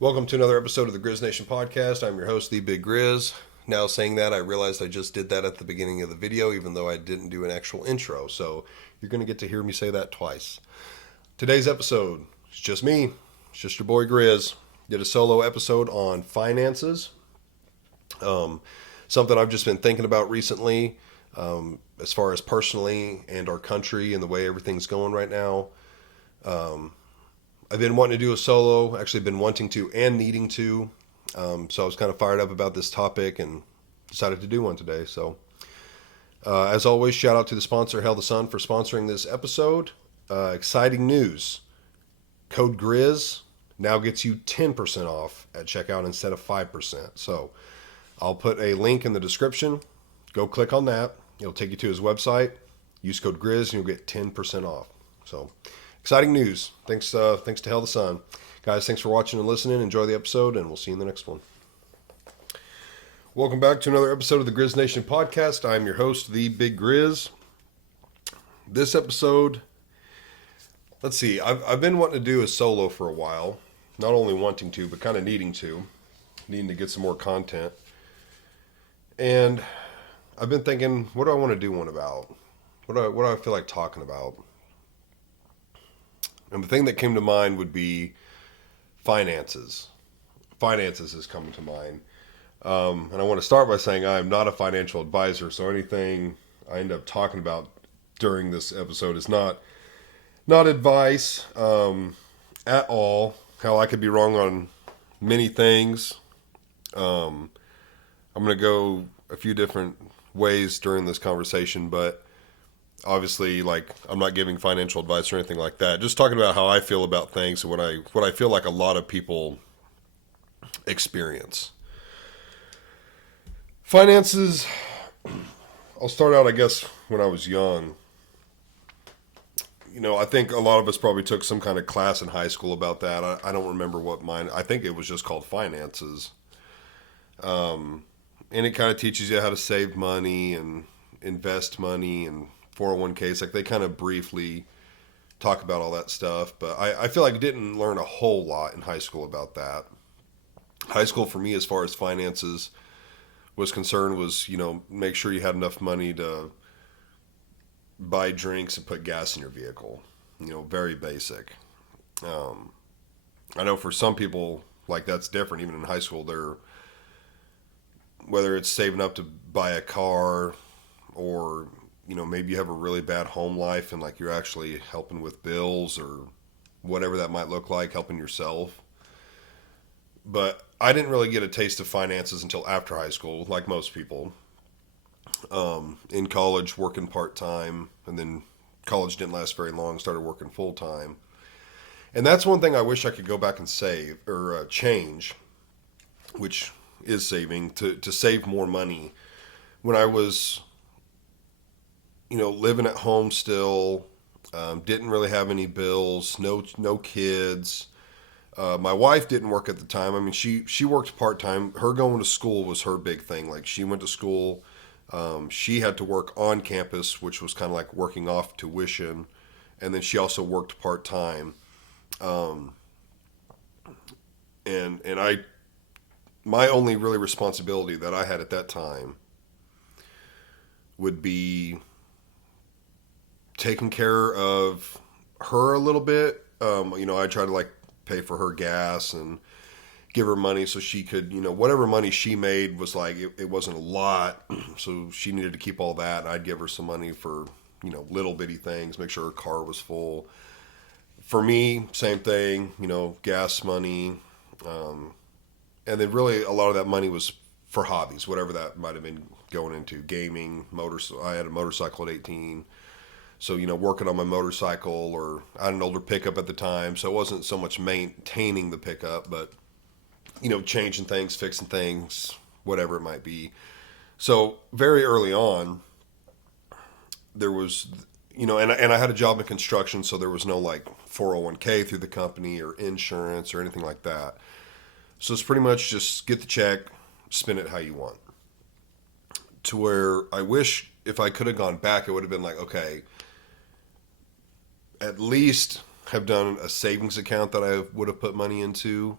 Welcome to another episode of the Grizz Nation podcast. I'm your host, the BigGrizz. Now, saying that, I realized I just did that at the beginning of the video, even though I didn't do an actual intro. So you're going to get to hear me say that twice. Today's episode is just me. It's just your boy Grizz. Did a solo episode on finances. Something I've just been thinking about recently, as far as personally and our country and the way everything's going right now. I've been wanting to do a solo, actually been wanting to and needing to. So I was kind of fired up about this topic and decided to do one today. So as always, shout out to the sponsor, Hell the Sun, for sponsoring this episode. Exciting news. Code GRIZZ now gets you 10% off at checkout instead of 5%. So I'll put a link in the description. Go click on that. It'll take you to his website. Use code GRIZZ and you'll get 10% off. So exciting news. Thanks to Hell the Sun. Guys, thanks for watching and listening. Enjoy the episode, and we'll see you in the next one. Welcome back to another episode of the Grizz Nation podcast. I'm your host, the BigGrizz. This episode, let's see, I've been wanting to do a solo for a while. Not only wanting to, but kind of needing to get some more content. And I've been thinking, what do I want to do one about? What do I feel like talking about? And the thing that came to mind would be finances. Finances is coming to mind. And I want to start by saying I am not a financial advisor, so anything I end up talking about during this episode is not advice at all. How I could be wrong on many things. I'm going to go a few different ways during this conversation, but obviously, like, I'm not giving financial advice or anything like that. Just talking about how I feel about things and what I feel like a lot of people experience. Finances, I'll start out, I guess, when I was young. You know, I think a lot of us probably took some kind of class in high school about that. I don't remember what mine, I think it was just called finances. And it kind of teaches you how to save money and invest money and 401ks. Like, they kind of briefly talk about all that stuff, but I feel like I didn't learn a whole lot in high school about that. High school for me, as far as finances was concerned, was, you know, make sure you had enough money to buy drinks and put gas in your vehicle. You know, very basic. I know for some people, like, that's different. Even in high school, whether it's saving up to buy a car, or, you know, maybe you have a really bad home life and, like, you're actually helping with bills or whatever that might look like, helping yourself. But I didn't really get a taste of finances until after high school, like most people. In college, working part-time, and then college didn't last very long, started working full-time. And that's one thing I wish I could go back and save, or change, which is saving, to save more money. When I was, you know, living at home still, didn't really have any bills, no kids. My wife didn't work at the time. I mean, she worked part-time. Her going to school was her big thing. Like, she went to school. She had to work on campus, which was kind of like working off tuition. And then she also worked part-time. And my only really responsibility that I had at that time would be taking care of her a little bit. You know, I tried to, like, pay for her gas and give her money so she could, you know, whatever money she made was, like, it wasn't a lot. So she needed to keep all that. And I'd give her some money for, you know, little bitty things, make sure her car was full. For me, same thing, you know, gas money. And then really a lot of that money was for hobbies, whatever that might have been going into. Gaming, I had a motorcycle at 18. So, you know, working on my motorcycle, or I had an older pickup at the time, so it wasn't so much maintaining the pickup, but, you know, changing things, fixing things, whatever it might be. So very early on, there was, you know, and I had a job in construction, so there was no, like, 401k through the company or insurance or anything like that. So it's pretty much just get the check, spend it how you want. To where I wish if I could have gone back, it would have been like, okay, at least have done a savings account that I would have put money into.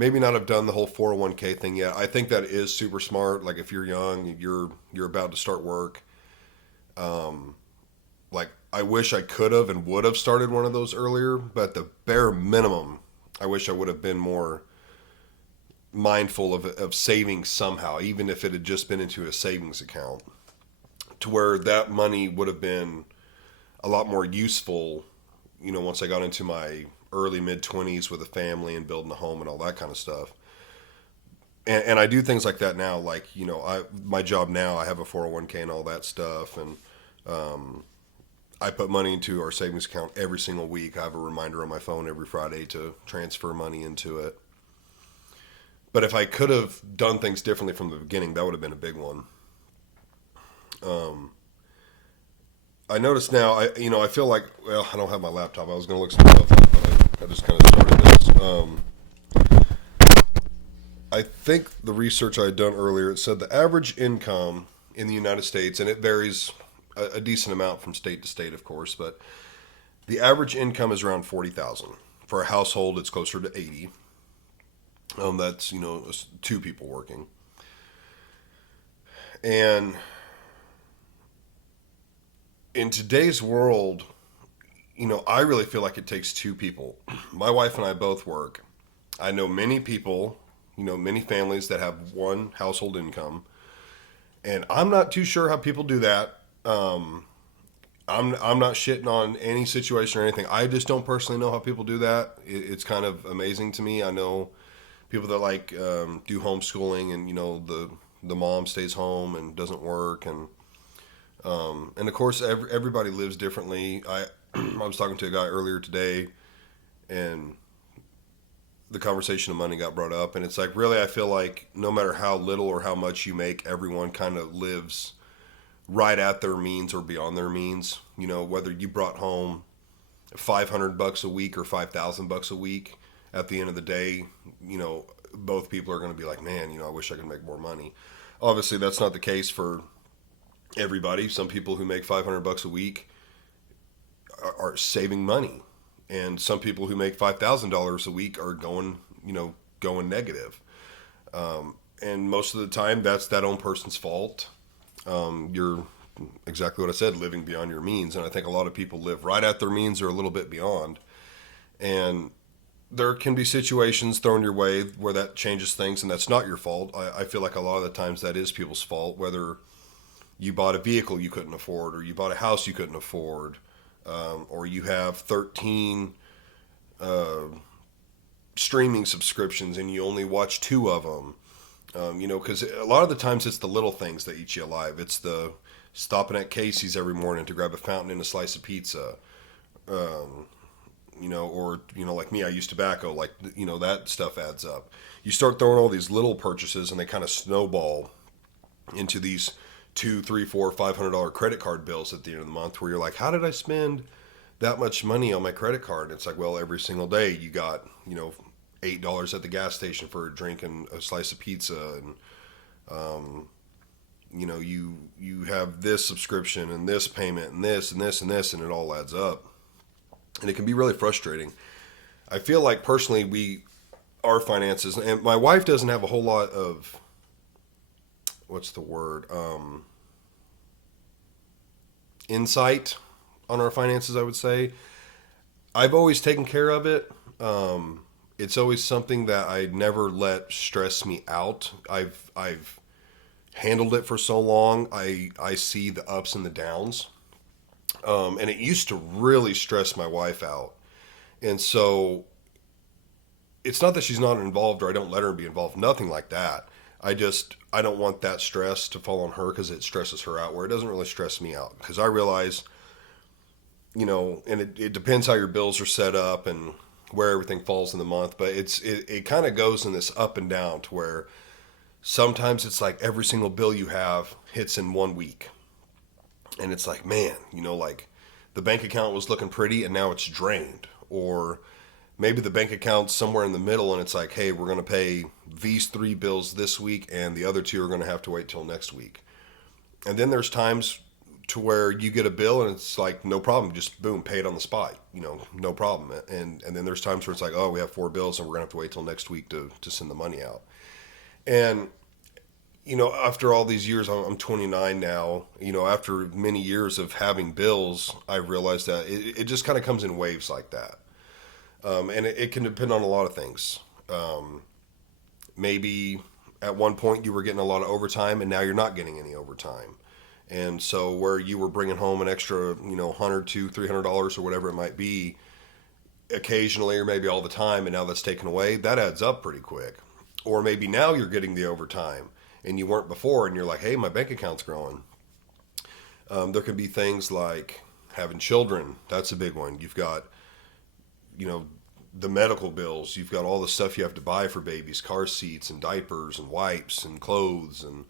maybe not have done the whole 401k thing yet. I think that is super smart. Like if you're young, you're about to start work. Like I wish I could have and would have started one of those earlier, but the bare minimum, I wish I would have been more mindful of saving somehow, even if it had just been into a savings account, to where that money would have been a lot more useful, once I got into my early mid 20s with a family and building a home and all that kind of stuff. And I do things like that now. Like, my job now, I have a 401k and all that stuff. And I put money into our savings account every single week. I have a reminder on my phone every Friday to transfer money into it. But if I could have done things differently from the beginning, that would have been a big one. I notice now, I feel like, well, I don't have my laptop. I was going to look some stuff up, but I just kind of started this. I think the research I had done earlier, it said the average income in the United States, and it varies a decent amount from state to state, of course, but the average income is around 40,000. For a household, it's closer to 80. That's, two people working. And in today's world, I really feel like it takes two people. My wife and I both work. I know many people, many families that have one household income, and I'm not too sure how people do that. I'm not shitting on any situation or anything. I just don't personally know how people do that. It's kind of amazing to me. I know people that do homeschooling, and the mom stays home and doesn't work, and of course everybody lives differently. I was talking to a guy earlier today, and the conversation of money got brought up, and it's like, really, I feel like no matter how little or how much you make, everyone kind of lives right at their means or beyond their means. Whether you brought home $500 a week or $5,000 a week, at the end of the day, both people are going to be like, man, I wish I could make more money. Obviously, that's not the case for everybody. Some people who make $500 a week are saving money, and some people who make $5,000 a week are going negative. And most of the time, that's that own person's fault. You're exactly what I said, living beyond your means, and I think a lot of people live right at their means or a little bit beyond. And there can be situations thrown your way where that changes things, and that's not your fault. I feel like a lot of the times that is people's fault, whether you bought a vehicle you couldn't afford, or you bought a house you couldn't afford, or you have 13 streaming subscriptions and you only watch 2 of them. Because a lot of the times it's the little things that eat you alive. It's the stopping at Casey's every morning to grab a fountain and a slice of pizza. Or like me, I use tobacco. Like, that stuff adds up. You start throwing all these little purchases, and they kind of snowball into these $200, $300, $400, $500 credit card bills at the end of the month, where you're like, how did I spend that much money on my credit card? And it's like, well, every single day you got, $8 at the gas station for a drink and a slice of pizza, and you have this subscription and this payment and this and this and this, and it all adds up. And it can be really frustrating. I feel like personally our finances, and my wife doesn't have a whole lot of, what's the word, insight on our finances, I would say. I've always taken care of it. It's always something that I never let stress me out. I've handled it for so long. I see the ups and the downs. And it used to really stress my wife out. And so it's not that she's not involved or I don't let her be involved. Nothing like that. I don't want that stress to fall on her, because it stresses her out, where it doesn't really stress me out. Because I realize, and it depends how your bills are set up and where everything falls in the month. But it kind of goes in this up and down, to where sometimes it's like every single bill you have hits in 1 week. And it's like, man, like the bank account was looking pretty and now it's drained. Or maybe the bank account's somewhere in the middle and it's like, hey, we're going to pay these 3 bills this week and the other 2 are going to have to wait till next week. And then there's times to where you get a bill and it's like no problem, just boom, pay it on the spot, no problem. And then there's times where it's like, oh, we have 4 bills and we're gonna have to wait till next week to send the money out. And after all these years, I'm 29 now. After many years of having bills, I realized that it just kind of comes in waves like that. And it can depend on a lot of things. Maybe at one point you were getting a lot of overtime and now you're not getting any overtime. And so where you were bringing home an extra, $100 to $300 or whatever it might be, occasionally or maybe all the time, and now that's taken away, that adds up pretty quick. Or maybe now you're getting the overtime and you weren't before, and you're like, hey, my bank account's growing. There can be things like having children. That's a big one. You've got, the medical bills. You've got all the stuff you have to buy for babies, car seats and diapers and wipes and clothes, and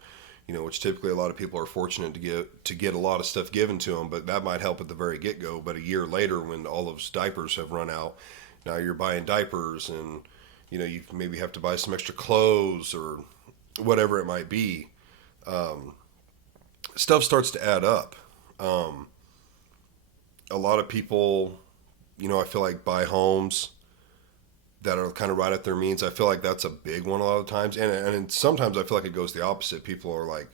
which typically a lot of people are fortunate to get a lot of stuff given to them, but that might help at the very get-go. But a year later, when all those diapers have run out, now you're buying diapers, and you maybe have to buy some extra clothes or whatever it might be. Stuff starts to add up. A lot of people, I feel like buy homes that are kind of right at their means. I feel like that's a big one a lot of times. And sometimes I feel like it goes the opposite. People are like,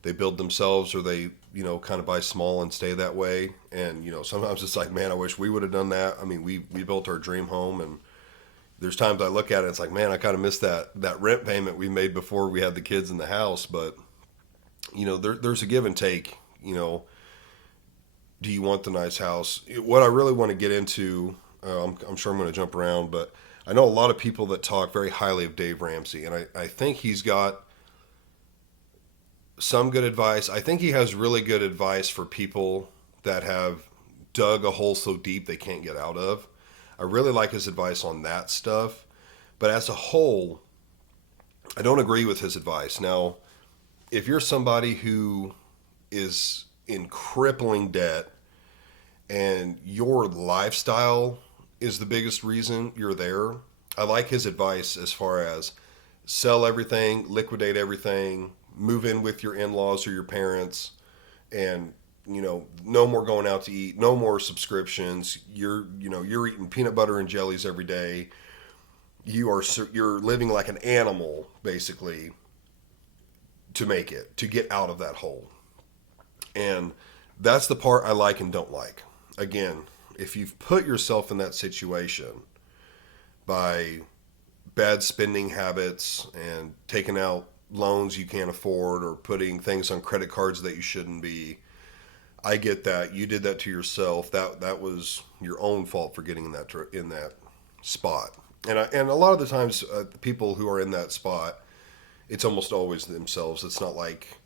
they build themselves, or they, kind of buy small and stay that way. And, sometimes it's like, man, I wish we would have done that. I mean, we built our dream home, and there's times I look at it, it's like, man, I kind of miss that rent payment we made before we had the kids in the house. But, there's a give and take. Do you want the nice house? What I really want to get into, I'm sure I'm going to jump around, but I know a lot of people that talk very highly of Dave Ramsey, and I think he's got some good advice. I think he has really good advice for people that have dug a hole so deep they can't get out of. I really like his advice on that stuff. But as a whole, I don't agree with his advice. Now, if you're somebody who is in crippling debt and your lifestyle is the biggest reason you're there, I like his advice as far as sell everything, liquidate everything, move in with your in-laws or your parents, and no more going out to eat, no more subscriptions. You're eating peanut butter and jellies every day. You're living like an animal basically to get out of that hole. And that's the part I like and don't like. Again, if you've put yourself in that situation by bad spending habits and taking out loans you can't afford or putting things on credit cards that you shouldn't be, I get that. You did that to yourself. That was your own fault for getting in that spot. And a lot of the times, people who are in that spot, it's almost always themselves. It's not like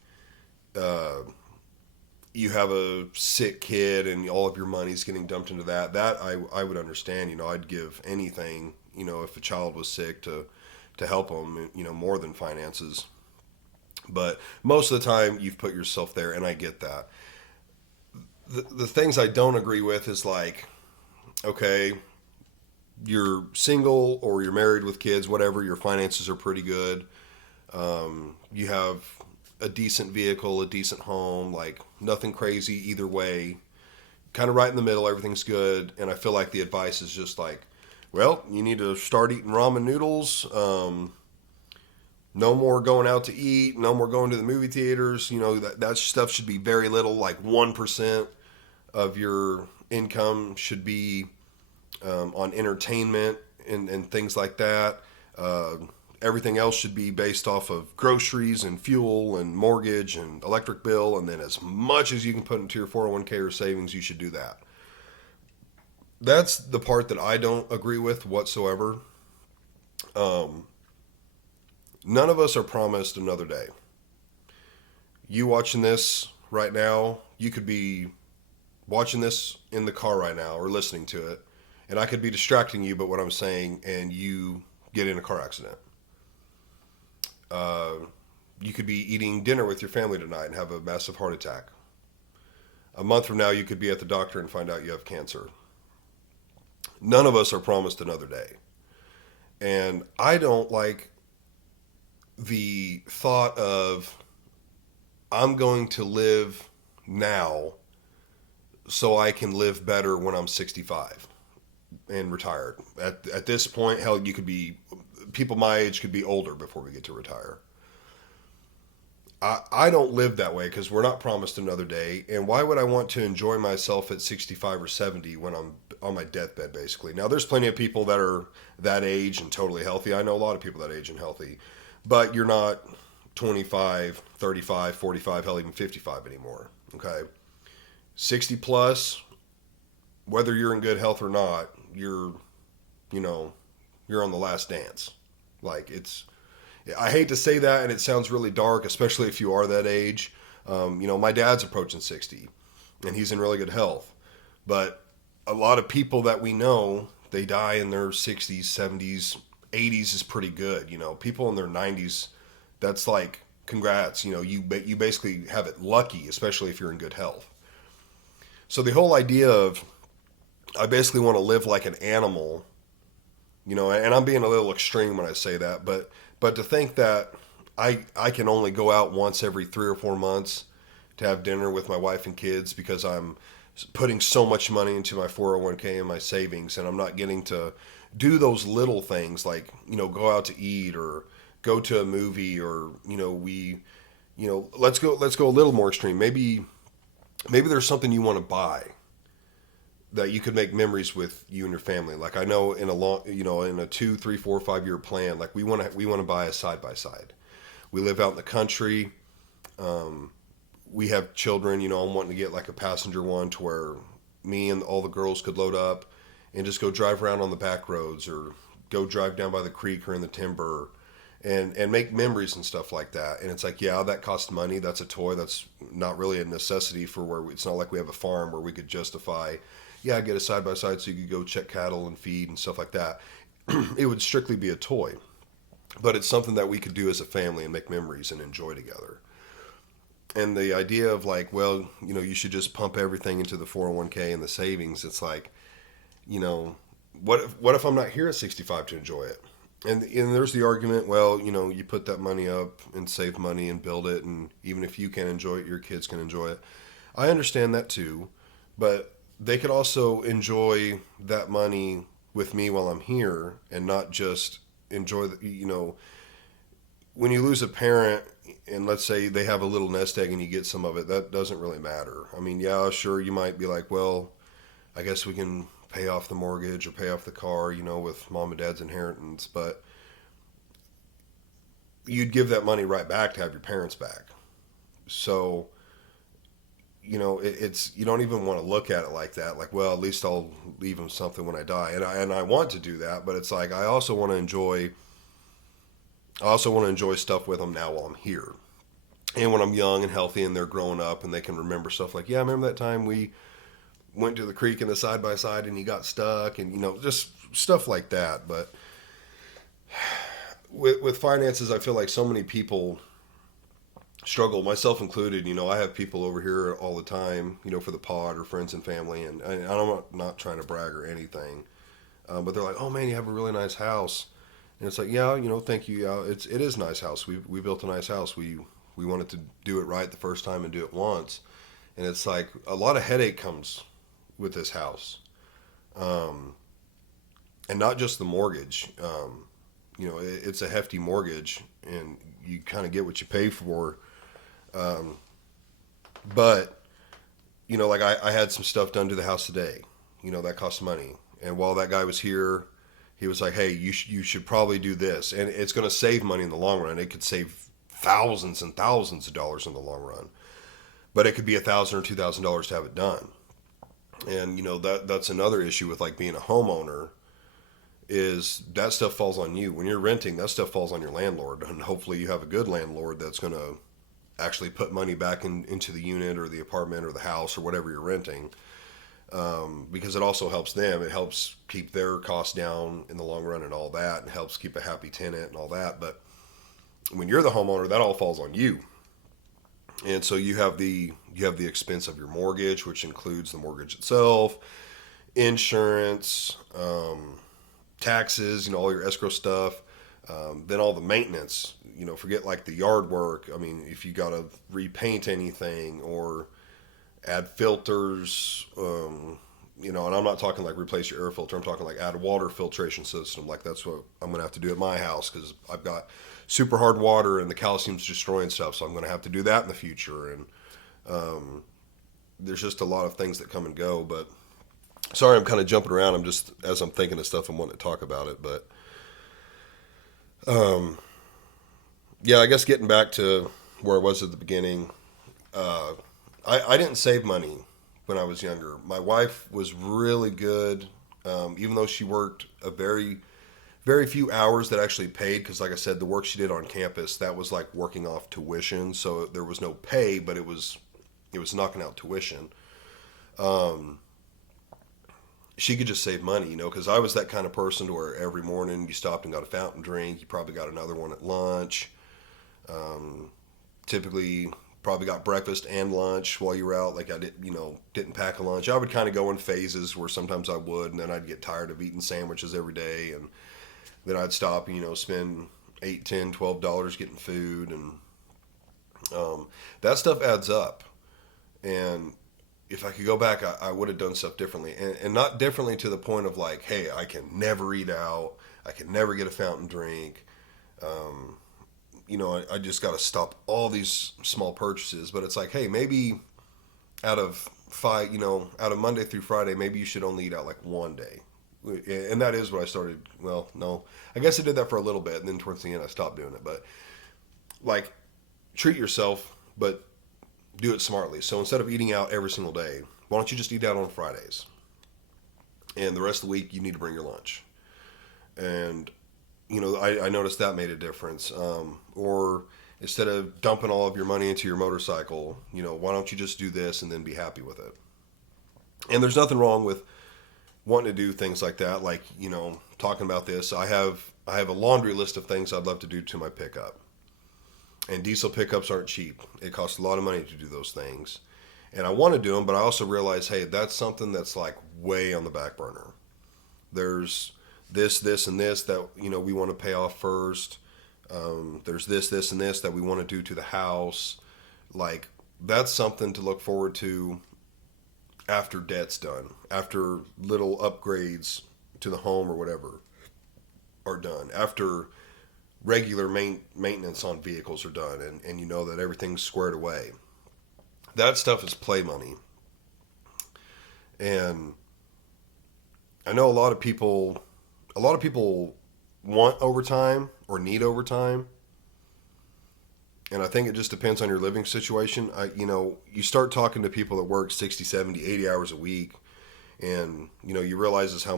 you have a sick kid and all of your money's getting dumped into that. That I would understand. I'd give anything, if a child was sick to help them, more than finances. But most of the time, you've put yourself there, and I get that. The things I don't agree with is like, okay, you're single or you're married with kids, whatever, your finances are pretty good. You have a decent vehicle, a decent home, like nothing crazy either way. Kind of right in the middle, everything's good. And I feel like the advice is just like, well, you need to start eating ramen noodles. No more going out to eat. No more going to the movie theaters. That stuff should be very little, like 1% of your income should be on entertainment and things like that. Everything else should be based off of groceries and fuel and mortgage and electric bill. And then as much as you can put into your 401k or savings, you should do that. That's the part that I don't agree with whatsoever. None of us are promised another day. You watching this right now, you could be watching this in the car right now or listening to it, and I could be distracting you, but what I'm saying, and you get in a car accident. You could be eating dinner with your family tonight and have a massive heart attack. A month from now, you could be at the doctor and find out you have cancer. None of us are promised another day. And I don't like the thought of, I'm going to live now so I can live better when I'm 65 and retired. At this point, hell, you could be people my age could be older before we get to retire. I don't live that way because we're not promised another day. And why would I want to enjoy myself at 65 or 70 when I'm on my deathbed, basically? Now, there's plenty of people that are that age and totally healthy. I know a lot of people that age and healthy, but you're not 25, 35, 45, hell, even 55 anymore. Okay. 60 plus, whether you're in good health or not, you know, you're on the last dance. Like, I hate to say that, and it sounds really dark, especially if you are that age. My dad's approaching 60, and he's in really good health. But a lot of people that we know, they die in their 60s, 70s, 80s is pretty good. People in their 90s, that's like, congrats. You basically have it lucky, especially if you're in good health. So the whole idea of, I basically want to live like an animal, and I'm being a little extreme when I say that, but to think that I can only go out once every 3 or 4 months to have dinner with my wife and kids because I'm putting so much money into my 401k and my savings, and I'm not getting to do those little things like, go out to eat or go to a movie, or, let's go a little more extreme. Maybe there's something you want to buy that you could make memories with you and your family. Like, I know in a 2, 3, 4, 5 year plan, like we want to buy a side by side. We live out in the country. We have children. I'm wanting to get like a passenger one to where me and all the girls could load up and just go drive around on the back roads, or go drive down by the creek or in the timber, and make memories and stuff like that. And it's like, yeah, that costs money. That's a toy. That's not really a necessity for it's not like we have a farm where we could justify, yeah, get a side by side so you could go check cattle and feed and stuff like that. It would strictly be a toy, but it's something that we could do as a family and make memories and enjoy together. And the idea of like, well, you should just pump everything into the 401k and the savings. It's like, you know, what if I'm not here at 65 to enjoy it? And there's the argument, well, you put that money up and save money and build it, and even if you can't enjoy it, your kids can enjoy it. I understand that too, but they could also enjoy that money with me while I'm here, and not just enjoy when you lose a parent, and let's say they have a little nest egg and you get some of it, that doesn't really matter. I mean, yeah, sure, you might be like, well, I guess we can pay off the mortgage or pay off the car, with mom and dad's inheritance, but you'd give that money right back to have your parents back. So, it's, you don't even want to look at it like that. Like, well, at least I'll leave them something when I die, and I want to do that, but it's like I also want to enjoy stuff with them now while I'm here, and when I'm young and healthy and they're growing up and they can remember stuff like, yeah, I remember that time we went to the creek in the side by side and he got stuck, and just stuff like that. But with finances, I feel like so many people struggle, myself included. I have people over here all the time, for the pod or friends and family, and I'm not trying to brag or anything, but they're like, oh man, you have a really nice house. And it's like, yeah, thank you. Yeah, it is a nice house. We built a nice house. We wanted to do it right the first time and do it once. And it's like a lot of headache comes with this house, and not just the mortgage. It's a hefty mortgage, and you kind of get what you pay for. But like I had some stuff done to the house today. That costs money. And while that guy was here, he was like, hey, you should probably do this. And it's going to save money in the long run. It could save thousands and thousands of dollars in the long run. But it could be $1,000 or $2,000 to have it done. And, that's another issue with like being a homeowner, is that stuff falls on you. When you're renting, that stuff falls on your landlord. And hopefully you have a good landlord that's going to actually put money back into the unit or the apartment or the house or whatever you're renting. Because it also helps them. It helps keep their costs down in the long run and all that, and helps keep a happy tenant and all that. But when you're the homeowner, that all falls on you. And so you have the expense of your mortgage, which includes the mortgage itself, insurance, taxes, all your escrow stuff, then all the maintenance. Forget like the yard work. I mean, if you got to repaint anything, or add filters, and I'm not talking like replace your air filter. I'm talking like add a water filtration system. Like that's what I'm going to have to do at my house because I've got super hard water and the calcium's destroying stuff. So I'm going to have to do that in the future. And there's just a lot of things that come and go. But sorry, I'm kind of jumping around. I'm just, as I'm thinking of stuff, I'm wanting to talk about it. But yeah, I guess getting back to where I was at the beginning, I didn't save money when I was younger. My wife was really good, even though she worked a very few hours that actually paid. Because, like I said, the work she did on campus that was like working off tuition, so there was no pay, but it was knocking out tuition. She could just save money, because I was that kind of person to where every morning you stopped and got a fountain drink. You probably got another one at lunch. Typically probably got breakfast and lunch while you were out. Like I didn't pack a lunch. I would kind of go in phases where sometimes I would, and then I'd get tired of eating sandwiches every day, and then I'd stop, spend 8, 10, $12 getting food, and that stuff adds up. And if I could go back, I would have done stuff differently, and not differently to the point of like, hey, I can never eat out, I can never get a fountain drink. I just got to stop all these small purchases. But it's like, hey, maybe out of five, out of Monday through Friday, maybe you should only eat out like one day. And that is what I started. Well, no, I guess I did that for a little bit. And then towards the end, I stopped doing it. But like, treat yourself, but do it smartly. So instead of eating out every single day, why don't you just eat out on Fridays? And the rest of the week, you need to bring your lunch. And I noticed that made a difference. Or instead of dumping all of your money into your motorcycle, why don't you just do this and then be happy with it? And there's nothing wrong with wanting to do things like that. Like, talking about this, I have a laundry list of things I'd love to do to my pickup. And diesel pickups aren't cheap. It costs a lot of money to do those things. And I want to do them, but I also realize, hey, that's something that's like way on the back burner. There's this, and this that, we want to pay off first. There's this, and this that we want to do to the house. Like, that's something to look forward to after debt's done, after little upgrades to the home or whatever are done, after regular maintenance on vehicles are done, and you know that everything's squared away. That stuff is play money. And I know a lot of people want overtime or need overtime. And I think it just depends on your living situation. You start talking to people that work 60, 70, 80 hours a week, and you realize how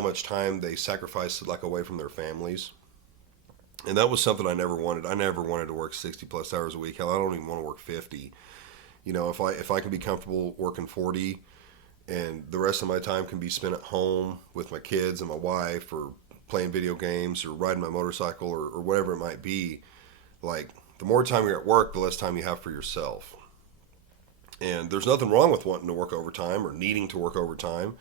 much time they sacrifice like away from their families. And that was something I never wanted. I never wanted to work 60 plus hours a week. Hell, I don't even want to work 50. If I can be comfortable working 40 and the rest of my time can be spent at home with my kids and my wife, or playing video games or riding my motorcycle, or whatever it might be, like, the more time you're at work, the less time you have for yourself. And there's nothing wrong with wanting to work overtime or needing to work overtime.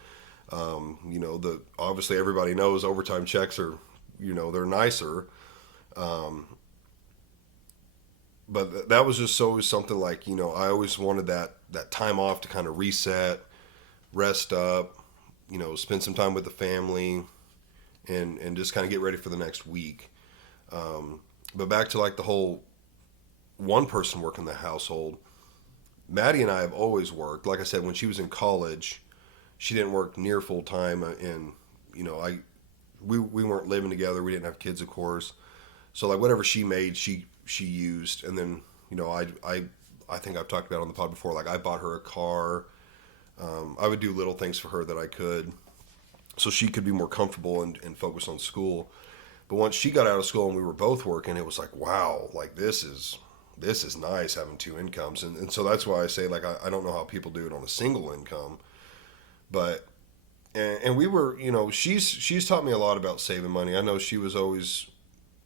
Obviously everybody knows overtime checks are, they're nicer. But that was just always something like, I always wanted that time off to kind of reset, rest up, spend some time with the family, and just kind of get ready for the next week. But back to like the whole one person work in the household, Maddie and I have always worked. Like I said, when she was in college, she didn't work near full time, and we weren't living together. We didn't have kids, of course. So like whatever she made, she used, and then I think I've talked about it on the pod before. Like, I bought her a car. I would do little things for her that I could, so she could be more comfortable and focus on school. But once she got out of school and we were both working, it was like, wow, like this is nice having two incomes. And so that's why I say, like, I don't know how people do it on a single income, but, and we were, she's taught me a lot about saving money. I know she was always,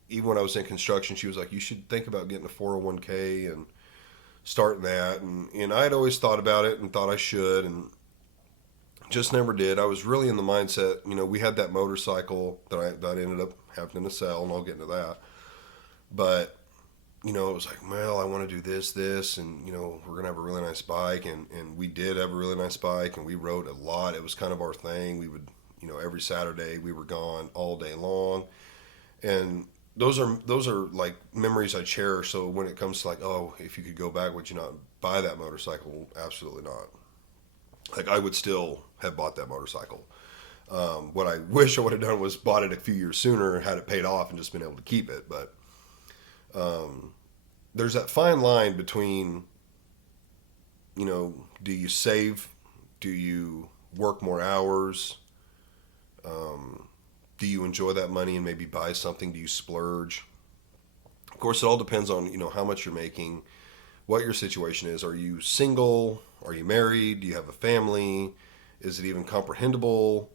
even when I was in construction, she was like, you should think about getting a 401k and starting that. And I had always thought about it and thought I should, and just never did. I was really in the mindset, we had that motorcycle that I ended up having to sell, and I'll get into that. But it was like, well, I want to do this, and we're gonna have a really nice bike, and we did have a really nice bike, and we rode a lot. It was kind of our thing. We would, every Saturday we were gone all day long, and those are like memories I cherish. So when it comes to like, oh, if you could go back, would you not buy that motorcycle? Absolutely not. Like I would still have bought that motorcycle. What I wish I would have done was bought it a few years sooner and had it paid off and just been able to keep it. But there's that fine line between, do you save? Do you work more hours? Do you enjoy that money and maybe buy something? Do you splurge? Of course, it all depends on, how much you're making, what your situation is. Are you single? Are you married? Do you have a family? Is it even comprehensible?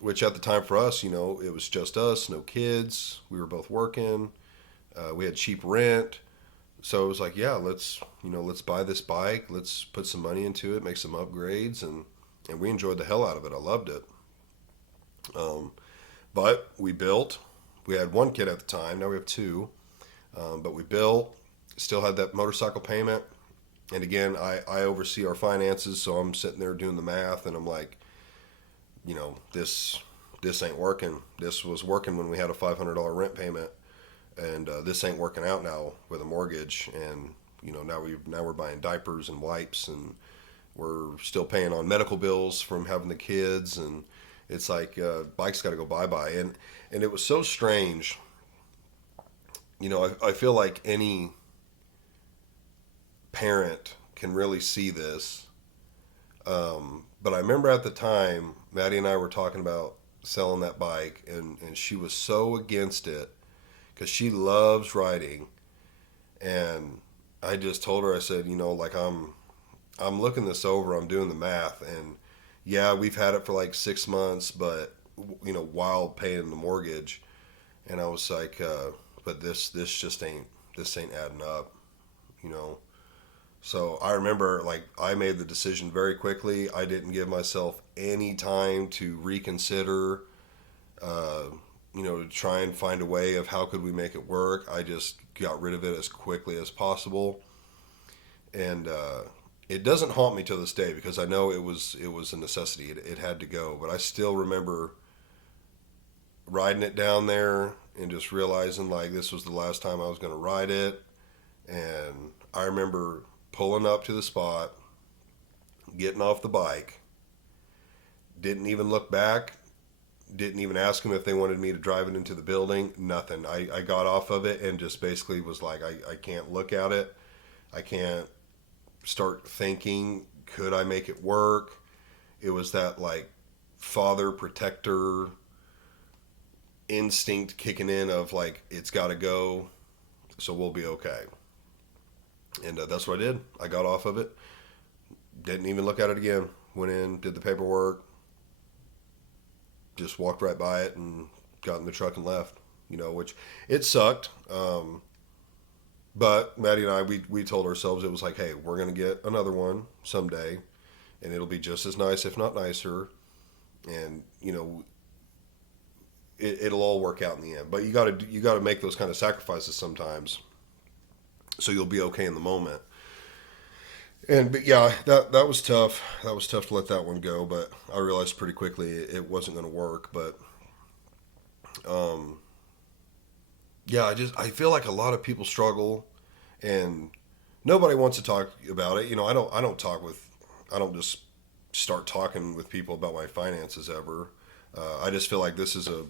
Which at the time for us, it was just us, no kids. We were both working. We had cheap rent. So it was like, yeah, let's buy this bike. Let's put some money into it, make some upgrades, and we enjoyed the hell out of it. I loved it. Um, but we built. We had one kid at the time. Now we have two. But we built. Still had that motorcycle payment. And again, I oversee our finances, so I'm sitting there doing the math, and I'm like, this ain't working. This was working when we had a $500 rent payment, and this ain't working out now with a mortgage. And now we're buying diapers and wipes, and we're still paying on medical bills from having the kids, and it's like bike's got to go bye bye. And it was so strange. I feel like any parent can really see this. But I remember at the time, Maddie and I were talking about selling that bike, and she was so against it because she loves riding. And I just told her, I said, like I'm looking this over, I'm doing the math, and yeah, we've had it for like 6 months, but while paying the mortgage, and I was like, but this ain't adding up, you know. So I remember, like, I made the decision very quickly. I didn't give myself any time to reconsider, uh, to try and find a way of how could we make it work. I just got rid of it as quickly as possible, and it doesn't haunt me to this day because I know it was a necessity. It had to go, but I still remember riding it down there and just realizing like this was the last time I was going to ride it. And I remember pulling up to the spot, getting off the bike, didn't even look back, didn't even ask them if they wanted me to drive it into the building, nothing. I got off of it and just basically was like, I can't look at it. I can't start thinking, could I make it work? It was that like father protector instinct kicking in of like, it's got to go, so we'll be okay. And that's what I did. I got off of it, didn't even look at it again. Went in, did the paperwork, just walked right by it and got in the truck and left. Which it sucked. But Maddie and I, we told ourselves it was like, hey, we're going to get another one someday, and it'll be just as nice, if not nicer. And it'll all work out in the end. But you got to make those kind of sacrifices sometimes, so you'll be okay in the moment. But yeah, that was tough. That was tough to let that one go. But I realized pretty quickly it wasn't going to work. But um, yeah, I feel like a lot of people struggle, and nobody wants to talk about it. I don't just start talking with people about my finances ever. I just feel like this is a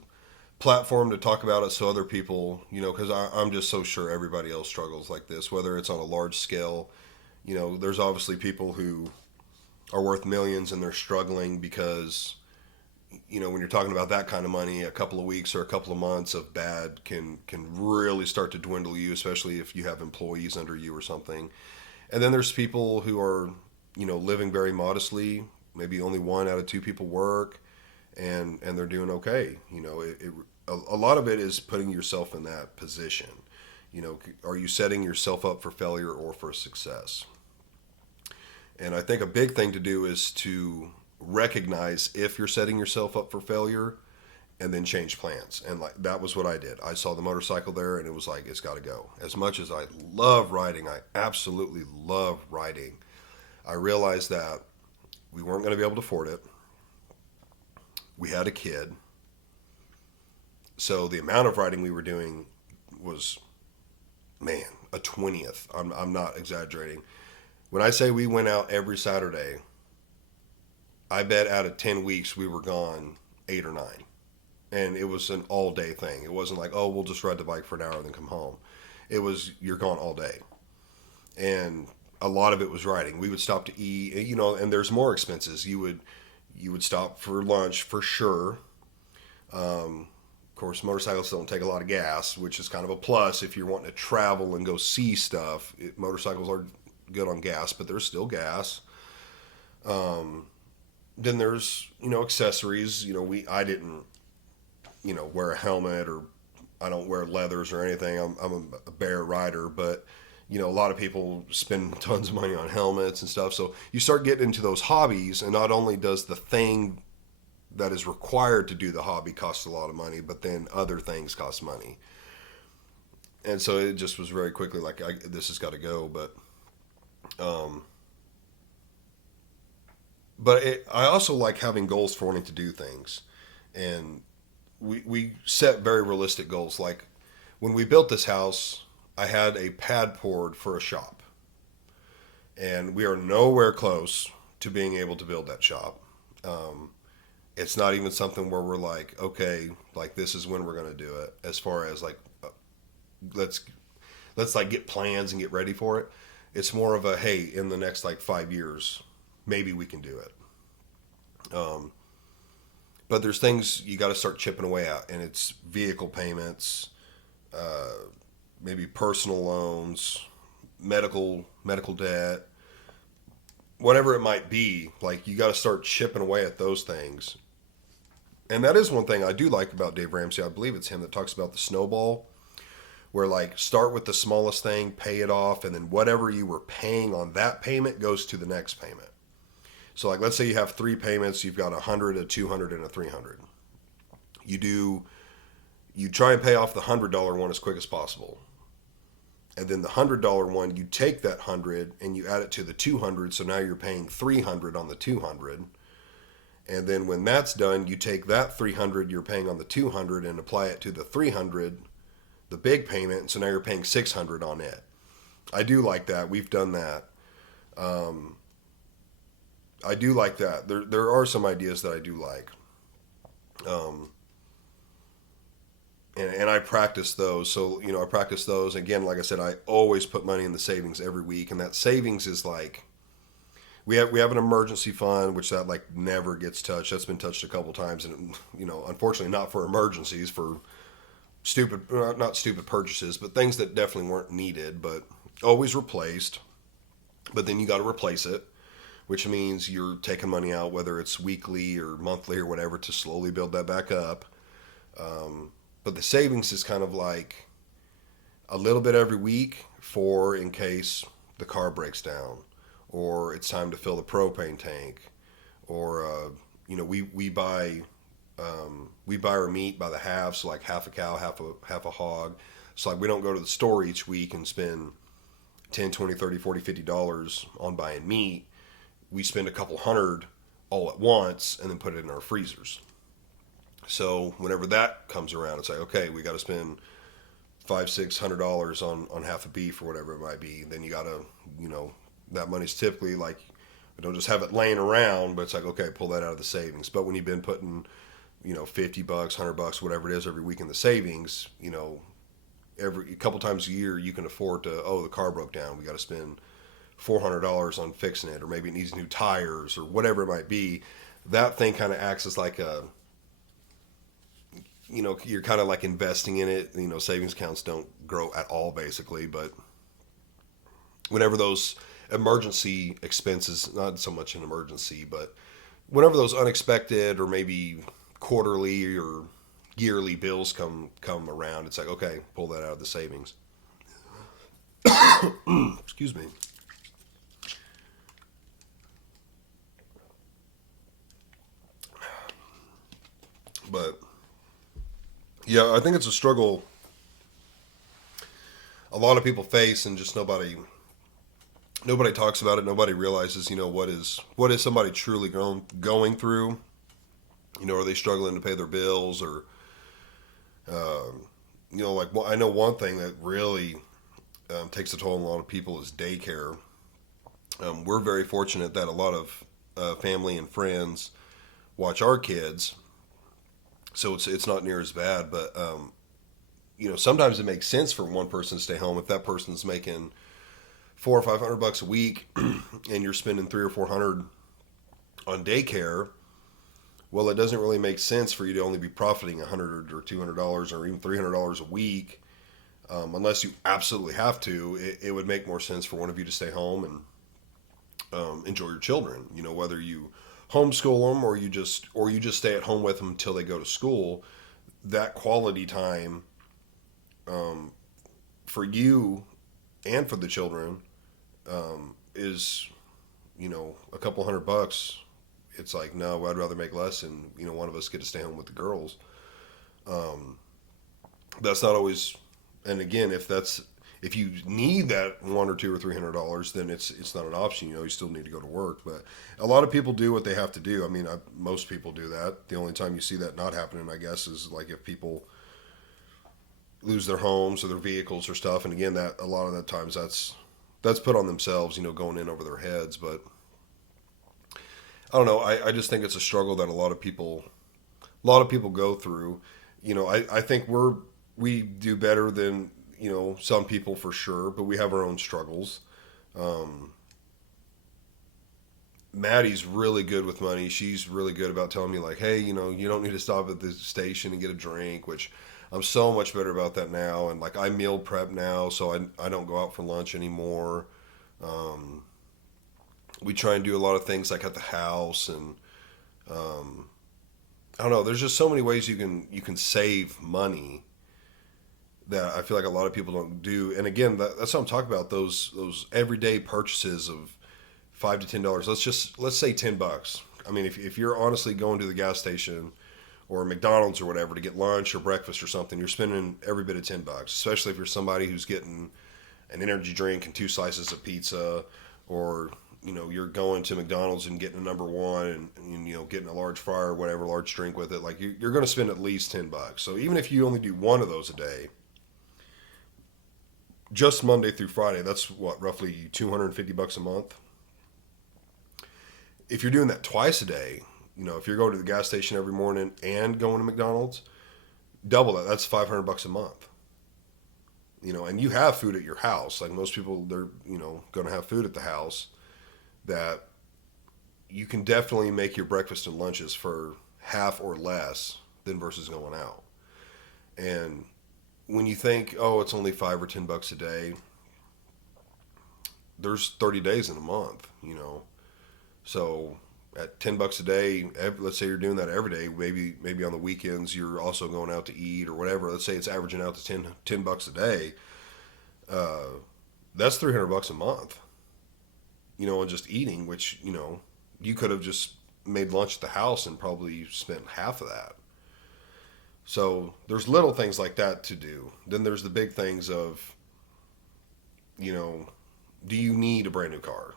platform to talk about it so other people, because I'm just so sure everybody else struggles like this, whether it's on a large scale. There's obviously people who are worth millions and they're struggling because, when you're talking about that kind of money, a couple of weeks or a couple of months of bad can really start to dwindle you, especially if you have employees under you or something. And then there's people who are, living very modestly. Maybe only one out of two people work, and they're doing okay. A lot of it is putting yourself in that position. Are you setting yourself up for failure or for success? And I think a big thing to do is to recognize if you're setting yourself up for failure and then change plans. And like that was what I did. I saw the motorcycle there, and it was like it's got to go. As much as I love riding, I absolutely love riding. I realized that we weren't going to be able to afford it. We had a kid, so the amount of riding we were doing was, man, a 20th. I'm not exaggerating. When I say we went out every Saturday, I bet out of 10 weeks we were gone 8 or 9. And it was an all day thing. It wasn't like, oh, we'll just ride the bike for an hour and then come home. It was, you're gone all day. And a lot of it was riding. We would stop to eat, and there's more expenses. You would stop for lunch for sure. Of course, motorcycles don't take a lot of gas, which is kind of a plus if you're wanting to travel and go see stuff. Motorcycles are good on gas, but there's still gas. Then there's accessories. I didn't wear a helmet, or I don't wear leathers or anything. I'm a bear rider, but a lot of people spend tons of money on helmets and stuff. So you start getting into those hobbies, and not only does the thing that is required to do the hobby cost a lot of money, but then other things cost money. And so it just was very quickly like, this has got to go. But I also like having goals for wanting to do things. And we set very realistic goals. Like when we built this house, I had a pad poured for a shop. And we are nowhere close to being able to build that shop. It's not even something where we're like, okay, like this is when we're going to do it. As far as like, let's like get plans and get ready for it. It's more of a, hey, in the next like 5 years, maybe we can do it. But there's things you got to start chipping away at, and it's vehicle payments, maybe personal loans, medical debt, whatever it might be. Like you got to start chipping away at those things. And that is one thing I do like about Dave Ramsey. I believe it's him that talks about the snowball, where like start with the smallest thing, pay it off, and then whatever you were paying on that payment goes to the next payment. So like let's say you have 3 payments, you've got 100, a 200, and a 300. You try and pay off the $100 one as quick as possible. And then the $100 one, you take that 100 and you add it to the 200, so now you're paying 300 on the 200. And then when that's done, you take that 300 you're paying on the 200 and apply it to the 300, the big payment, so now you're paying 600 on it. I do like that. We've done that. I do like that. There are some ideas that I do like. And I practice those. So, I practice those. Again, like I said, I always put money in the savings every week. And that savings is like, we have an emergency fund, which that like never gets touched. That's been touched a couple times. And, unfortunately not for emergencies, for not stupid purchases, but things that definitely weren't needed, but always replaced. But then you got to replace it, which means you're taking money out, whether it's weekly or monthly or whatever, to slowly build that back up. But the savings is kind of like a little bit every week for in case the car breaks down, or it's time to fill the propane tank, or we buy our meat by the half, so like half a cow, half a hog. So like we don't go to the store each week and spend 10, 20, 30, 40, $50 on buying meat. We spend a couple hundred all at once and then put it in our freezers. So whenever that comes around, it's like, okay, we got to spend $500-600 on half a beef or whatever it might be. Then you got to, that money's typically like, we don't just have it laying around, but it's like, okay, pull that out of the savings. But when you've been putting, $50, $100, whatever it is every week in the savings, every couple times a year you can afford to, the car broke down. We got to spend $400 on fixing it, or maybe it needs new tires or whatever it might be. That thing kind of acts as like a, you're kind of like investing in it. Savings accounts don't grow at all basically, but whenever those emergency expenses, not so much an emergency, but whenever those unexpected or maybe quarterly or yearly bills come around, it's like, okay, pull that out of the savings. Excuse me. But Yeah, I think it's a struggle a lot of people face, and just nobody talks about it. Nobody realizes, what is somebody truly going through. Are they struggling to pay their bills, or like, well, I know one thing that really takes a toll on a lot of people is daycare. We're very fortunate that a lot of family and friends watch our kids, so it's not near as bad. But sometimes it makes sense for one person to stay home if that person's making $400 or $500 a week, and you're spending 300 or 400 on daycare. Well, it doesn't really make sense for you to only be profiting $100 or $200 or even $300 a week, unless you absolutely have to. It would make more sense for one of you to stay home and enjoy your children. Whether you homeschool them, or you just stay at home with them until they go to school. That quality time, for you and for the children, is a couple $100. It's like, no, I'd rather make less, and one of us get to stay home with the girls. That's not always. And again, if you need that $100 or $200 or $300, then it's not an option. You still need to go to work. But a lot of people do what they have to do. I mean, most people do that. The only time you see that not happening, I guess, is like if people lose their homes or their vehicles or stuff. And again, that a lot of the times that's put on themselves, going in over their heads. But I don't know. I just think it's a struggle that a lot of people go through. I think we do better than some people for sure, but we have our own struggles. Um, Maddie's really good with money. She's really good about telling me, like, hey, you don't need to stop at the station and get a drink, which I'm so much better about that now. And like, I meal prep now, so I don't go out for lunch anymore. Um, we try and do a lot of things like at the house, and um, I don't know. There's just so many ways you can save money that I feel like a lot of people don't do. And again, that's what I'm talking about. Those everyday purchases of $5 to $10. Let's say $10. I mean, if you're honestly going to the gas station or McDonald's or whatever to get lunch or breakfast or something, you're spending every bit of $10. Especially if you're somebody who's getting an energy drink and two slices of pizza, or you're going to McDonald's and getting a number one, and getting a large fry or whatever, large drink with it. Like, you're going to spend at least $10. So even if you only do one of those a day, just Monday through Friday, that's what, roughly $250 a month. If you're doing that twice a day, if you're going to the gas station every morning and going to McDonald's, double that. That's $500 a month. And you have food at your house. Like most people, they're going to have food at the house that you can definitely make your breakfast and lunches for half or less than versus going out. And when you think, oh, it's only $5 or $10 a day, there's 30 days in a month. So at $10 a day, let's say you're doing that every day. Maybe on the weekends you're also going out to eat or whatever. Let's say it's averaging out to $10 a day. That's $300 a month. On just eating, which you could have just made lunch at the house and probably spent half of that. So there's little things like that to do. Then there's the big things of, do you need a brand new car?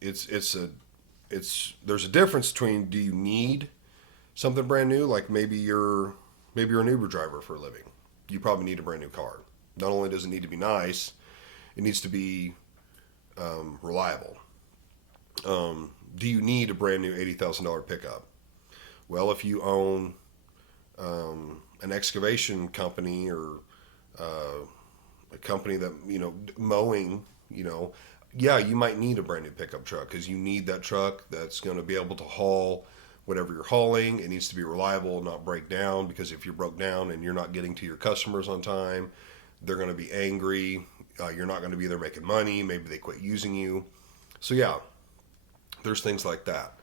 There's a difference between, do you need something brand new? Like maybe you're an Uber driver for a living. You probably need a brand new car. Not only does it need to be nice, it needs to be reliable. Do you need a brand new $80,000 pickup? Well, if you own an excavation company, or a company that mowing, yeah, you might need a brand new pickup truck, because you need that truck that's going to be able to haul whatever you're hauling. It needs to be reliable, not break down, because if you're broke down and you're not getting to your customers on time, they're going to be angry. You're not going to be there making money. Maybe they quit using you. So yeah, there's things like that.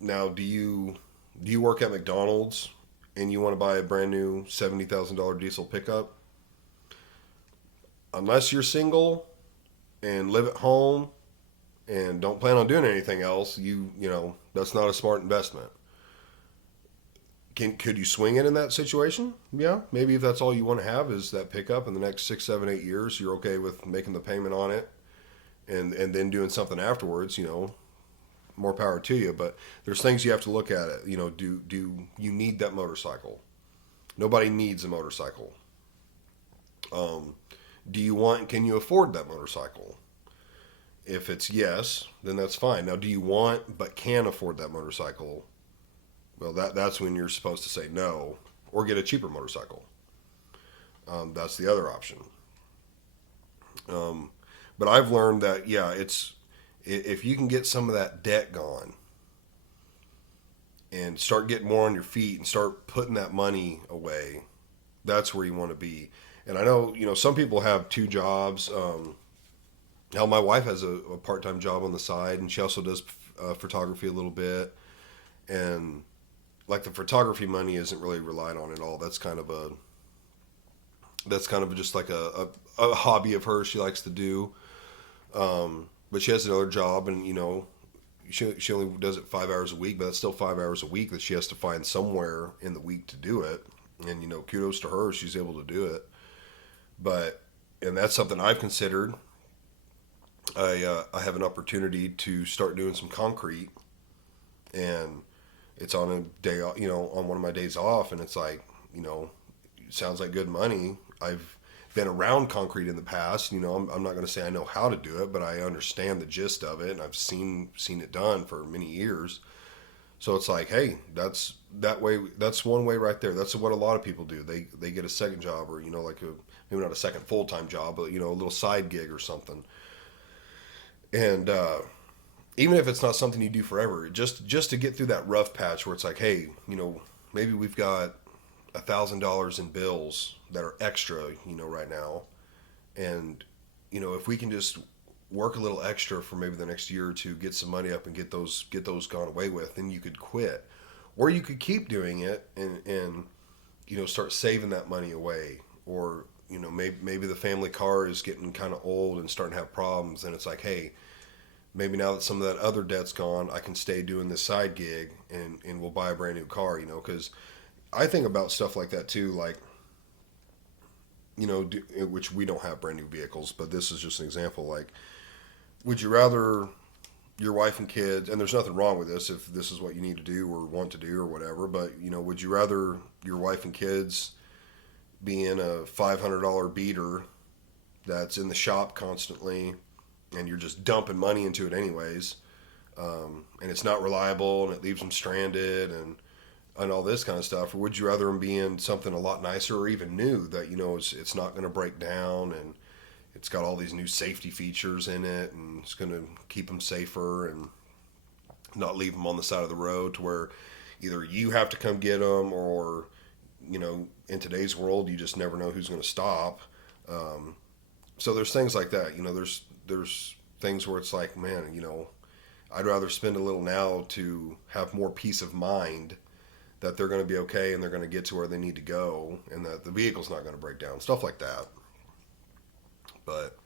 Now, do you work at McDonald's and you want to buy a brand new $70,000 diesel pickup? Unless you're single and live at home and don't plan on doing anything else, that's not a smart investment. Could you swing it in that situation? Yeah, maybe if that's all you want to have is that pickup in the next 6, 7, 8 years, you're okay with making the payment on it, and then doing something afterwards. More power to you. But there's things you have to look at it. Do you need that motorcycle? Nobody needs a motorcycle. Um, do you want? Can you afford that motorcycle? If it's yes, then that's fine. Now, do you want but can afford that motorcycle? Well, that's when you're supposed to say no or get a cheaper motorcycle. That's the other option. Um, but I've learned that yeah, it's if you can get some of that debt gone and start getting more on your feet and start putting that money away, that's where you want to be. And I know some people have two jobs. Hell, my wife has a part-time job on the side, and she also does photography a little bit. And like the photography money isn't really relied on at all. That's kind of just like a hobby of hers she likes to do. But she has another job, and she only does it 5 hours a week, but that's still 5 hours a week that she has to find somewhere in the week to do it. And kudos to her, she's able to do it. But and that's something I've considered. I have an opportunity to start doing some concrete, and it's on a day, on one of my days off, and it's like, sounds like good money. I've been around concrete in the past. I'm not going to say I know how to do it, but I understand the gist of it, and I've seen it done for many years. So it's like, hey, that's that way. That's one way right there. That's what a lot of people do. They get a second job, or like maybe not a second full time job, but a little side gig or something. And even if it's not something you do forever, just to get through that rough patch where it's like, hey, maybe we've got $1,000 in bills that are extra, right now, and if we can just work a little extra for maybe the next year or two, get some money up and get those gone away with, then you could quit, or you could keep doing it and start saving that money away, or maybe the family car is getting kind of old and starting to have problems, and it's like, hey, maybe now that some of that other debt's gone, I can stay doing this side gig and we'll buy a brand new car, because I think about stuff like that too, like, which we don't have brand new vehicles, but this is just an example. Like, would you rather your wife and kids, and there's nothing wrong with this if this is what you need to do or want to do or whatever, but, would you rather your wife and kids be in a $500 beater that's in the shop constantly and you're just dumping money into it anyways, and it's not reliable and it leaves them stranded and all this kind of stuff, or would you rather them be in something a lot nicer or even new that it's not going to break down and it's got all these new safety features in it and it's going to keep them safer and not leave them on the side of the road to where either you have to come get them, or in today's world you just never know who's going to stop. So there's things like that. There's things where it's like, man, I'd rather spend a little now to have more peace of mind that they're going to be okay and they're going to get to where they need to go and that the vehicle's not going to break down, stuff like that. But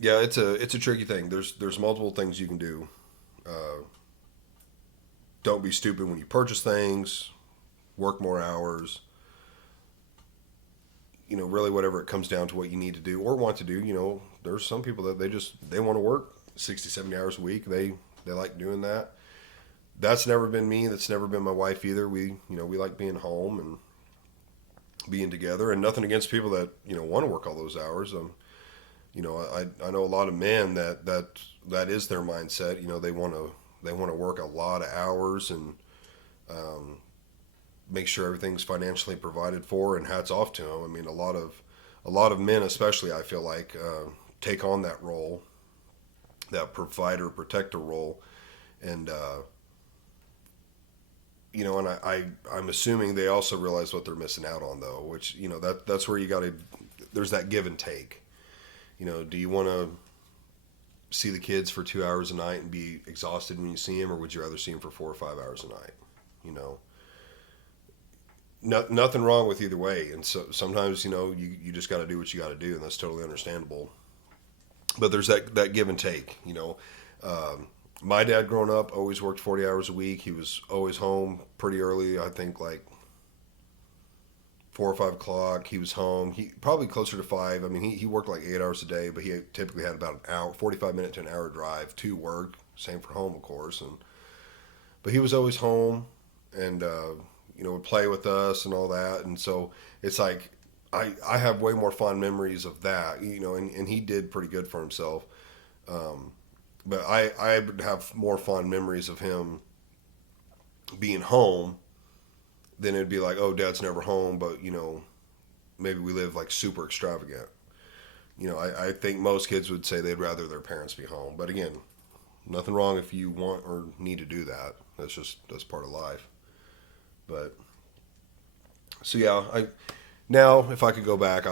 yeah, it's a tricky thing. There's multiple things you can do. Don't be stupid when you purchase things. Work more hours. Really whatever it comes down to what you need to do or want to do. There's some people that they want to work 60, 70 hours a week. They like doing that. That's never been me. That's never been my wife either. We like being home and being together, and nothing against people that, want to work all those hours. I know a lot of men that is their mindset. They want to work a lot of hours and make sure everything's financially provided for, and hats off to them. I mean, a lot of men, especially, I feel like, take on that role, that provider, protector role. And, and I'm assuming they also realize what they're missing out on, though, which, that's where there's that give and take. Do you want to see the kids for 2 hours a night and be exhausted when you see them, or would you rather see them for 4 or 5 hours a night? Nothing wrong with either way. And so sometimes, you just got to do what you got to do, and that's totally understandable. But there's that give and take, My dad, growing up, always worked 40 hours a week. He was always home pretty early. I think like 4 or 5 o'clock. He was home. He probably closer to five. I mean, he worked like 8 hours a day, but he typically had about an hour, 45 minute to an hour drive to work. Same for home, of course. And but he was always home, and would play with us and all that. And so it's like I have way more fond memories of that. And he did pretty good for himself. But I would have more fond memories of him being home than it'd be like, oh, dad's never home, but maybe we live like super extravagant. I think most kids would say they'd rather their parents be home. But again, nothing wrong if you want or need to do that. That's part of life. But so yeah, I now if I could go back,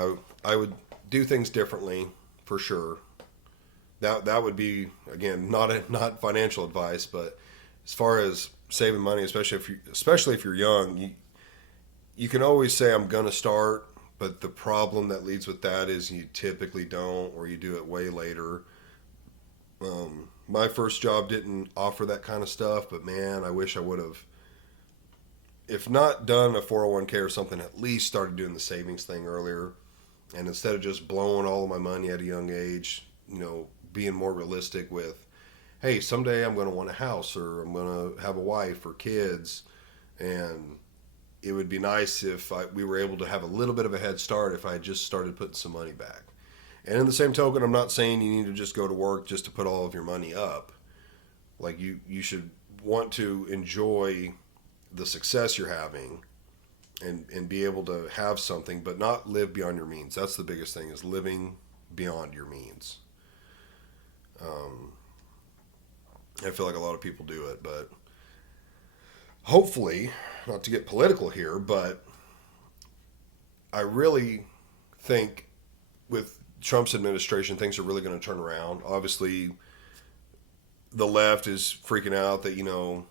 I would do things differently for sure. That would be, again, not financial advice, but as far as saving money, especially if you're young, you can always say I'm gonna start, but the problem that leads with that is you typically don't, or you do it way later. My first job didn't offer that kind of stuff, but man, I wish I would have, if not done a 401k or something, at least started doing the savings thing earlier. And instead of just blowing all of my money at a young age, being more realistic with, hey, someday I'm going to want a house, or I'm going to have a wife or kids, and it would be nice if we were able to have a little bit of a head start if I just started putting some money back. And in the same token, I'm not saying you need to just go to work just to put all of your money up. Like you should want to enjoy the success you're having, and be able to have something, but not live beyond your means. That's the biggest thing, is living beyond your means. Um, I feel like a lot of people do it, but hopefully, not to get political here, but I really think with Trump's administration, things are really going to turn around. Obviously, the left is freaking out that,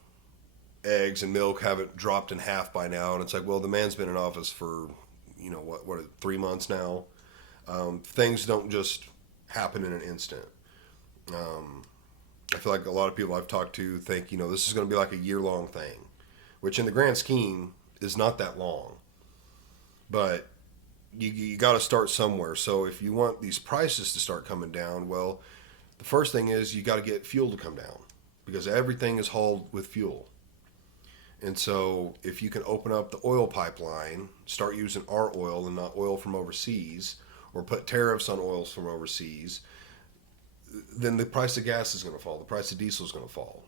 eggs and milk haven't dropped in half by now. And it's like, well, the man's been in office for, what 3 months now. Things don't just happen in an instant. Um, I feel like a lot of people I've talked to think, this is going to be like a year-long thing, which in the grand scheme is not that long. But you got to start somewhere. So if you want these prices to start coming down, well, the first thing is you got to get fuel to come down, because everything is hauled with fuel. And so if you can open up the oil pipeline, start using our oil and not oil from overseas, or put tariffs on oils from overseas, then the price of gas is going to fall. The price of diesel is going to fall.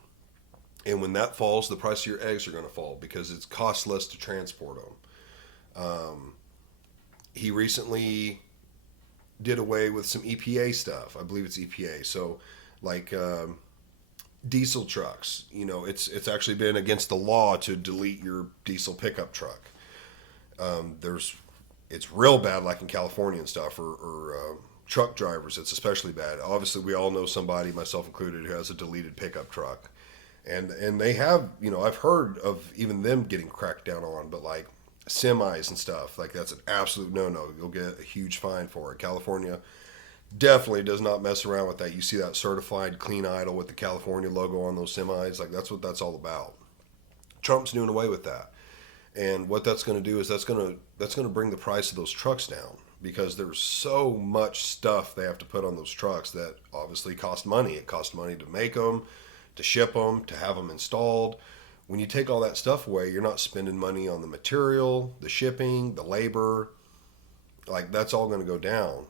And when that falls, the price of your eggs are going to fall, because it's cost less to transport them. He recently did away with some EPA stuff. I believe it's EPA. So, like diesel trucks, it's actually been against the law to delete your diesel pickup truck. It's real bad, like in California and stuff, or truck drivers. It's especially bad. Obviously, we all know somebody, myself included, who has a deleted pickup truck, and they have, I've heard of even them getting cracked down on, but like semis and stuff, like that's an absolute no. You'll get a huge fine for it. California definitely does not mess around with that. You see that certified clean idle with the California logo on those semis, like that's what that's all about. Trump's doing away with that. And what that's going to do is that's going to bring the price of those trucks down, because there's so much stuff they have to put on those trucks that obviously cost money. It costs money to make them, to ship them, to have them installed. When you take all that stuff away, you're not spending money on the material, the shipping, the labor. Like that's all going to go down.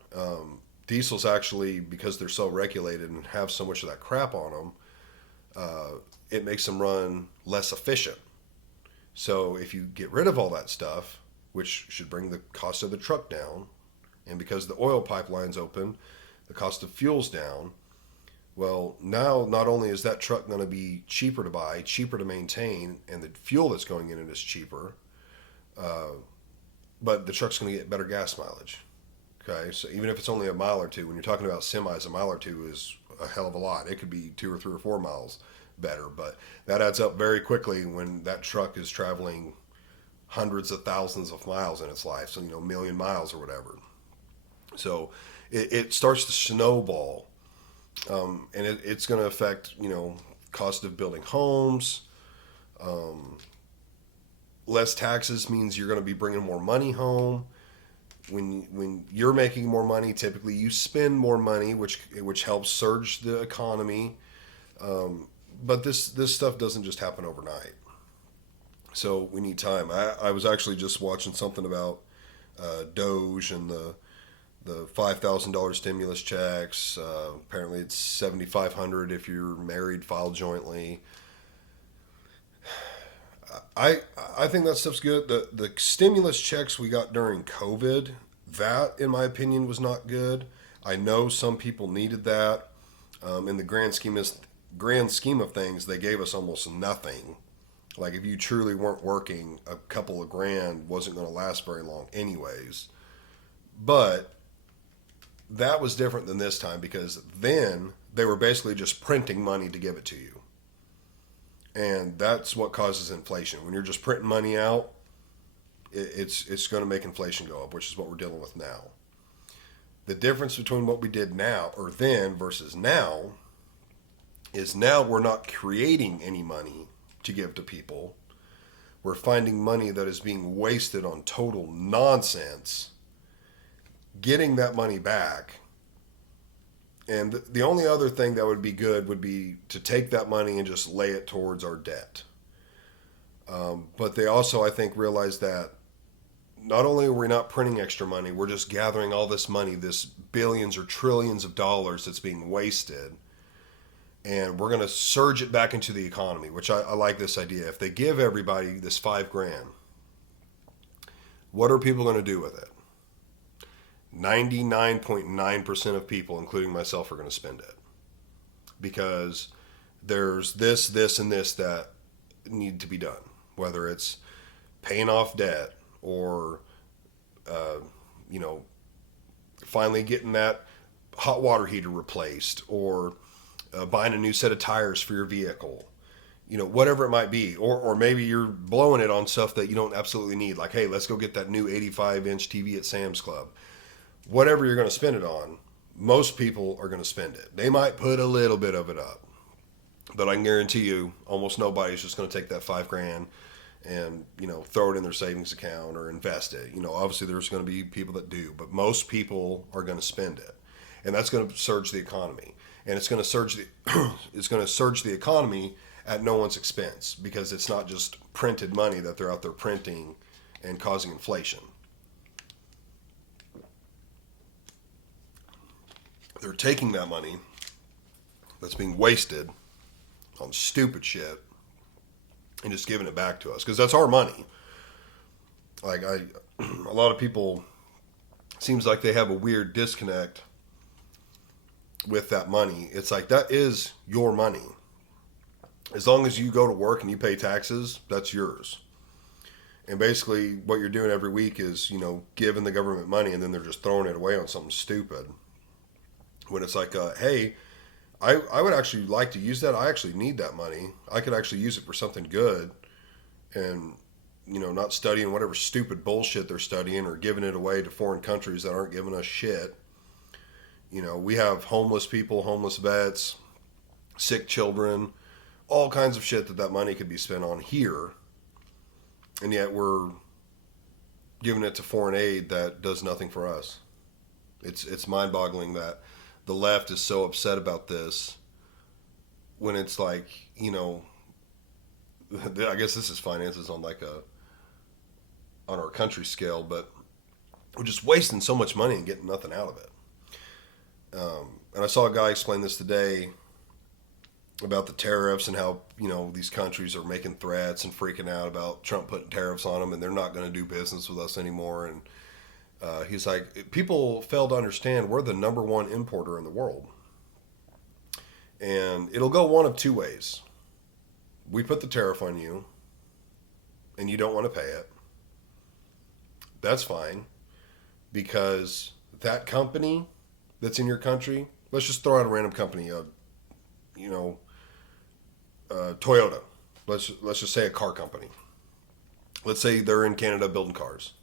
Diesel's actually, because they're so regulated and have so much of that crap on them, it makes them run less efficient. So if you get rid of all that stuff, which should bring the cost of the truck down, and because the oil pipeline's open, the cost of fuel's down. Well, now not only is that truck going to be cheaper to buy, cheaper to maintain, and the fuel that's going in it is cheaper, but the truck's going to get better gas mileage. Okay, so even if it's only a mile or two, when you're talking about semis, a mile or two is a hell of a lot. It could be 2 or 3 or 4 miles better, but that adds up very quickly when that truck is traveling hundreds of thousands of miles in its life, so a million miles or whatever. So it starts to snowball, and it's going to affect cost of building homes. Less taxes means you're going to be bringing more money home. When you're making more money, typically you spend more money, which helps surge the economy. But this stuff doesn't just happen overnight. So we need time. I was actually just watching something about Doge and the $5,000 stimulus checks. Apparently, it's $7,500 if you're married, filed jointly. I think that stuff's good. The stimulus checks we got during COVID, that in my opinion was not good. I know some people needed that. In the grand scheme of things, they gave us almost nothing. Like if you truly weren't working, a couple of grand wasn't going to last very long, anyways. But that was different than this time because then they were basically just printing money to give it to you. And that's what causes inflation. When you're just printing money out, it's going to make inflation go up, which is what we're dealing with now. The difference between what we did now or then versus now is now we're not creating any money to give to people. We're finding money that is being wasted on total nonsense, getting that money back. And the only other thing that would be good would be to take that money and just lay it towards our debt. But they also, I think, realize that not only are we not printing extra money, we're just gathering all this money, this billions or trillions of dollars that's being wasted. And we're going to surge it back into the economy, which I like this idea. If they give everybody this $5,000, what are people going to do with it? 99.9% of people, including myself, are going to spend it. Because there's this, and this that need to be done. Whether it's paying off debt or, finally getting that hot water heater replaced or buying a new set of tires for your vehicle. Whatever it might be. Or maybe you're blowing it on stuff that you don't absolutely need. Like, hey, let's go get that new 85-inch TV at Sam's Club. Whatever you're going to spend it on, most people are going to spend it. They might put a little bit of it up, but I can guarantee you almost nobody's just going to take that $5,000 and, throw it in their savings account or invest it. Obviously there's going to be people that do, but most people are going to spend it. And that's going to surge the economy. And it's going to surge the economy at no one's expense because it's not just printed money that they're out there printing and causing inflation. They're taking that money that's being wasted on stupid shit and just giving it back to us because that's our money. Like a lot of people seems like they have a weird disconnect with that money. It's like that is your money. As long as you go to work and you pay taxes, that's yours. And basically what you're doing every week is, giving the government money and then they're just throwing it away on something stupid. When it's like, hey, I would actually like to use that. I actually need that money. I could actually use it for something good and, not studying whatever stupid bullshit they're studying or giving it away to foreign countries that aren't giving us shit. We have homeless people, homeless vets, sick children, all kinds of shit that money could be spent on here. And yet we're giving it to foreign aid that does nothing for us. It's mind-boggling that the left is so upset about this when it's like, I guess this is finances on on our country scale, but we're just wasting so much money and getting nothing out of it. And I saw a guy explain this today about the tariffs and how, these countries are making threats and freaking out about Trump putting tariffs on them and they're not going to do business with us anymore. And he's like, people fail to understand we're the number one importer in the world. And it'll go one of two ways. We put the tariff on you and you don't want to pay it. That's fine. Because that company that's in your country, let's just throw out a random company, Toyota. Let's just say a car company. Let's say they're in Canada building cars.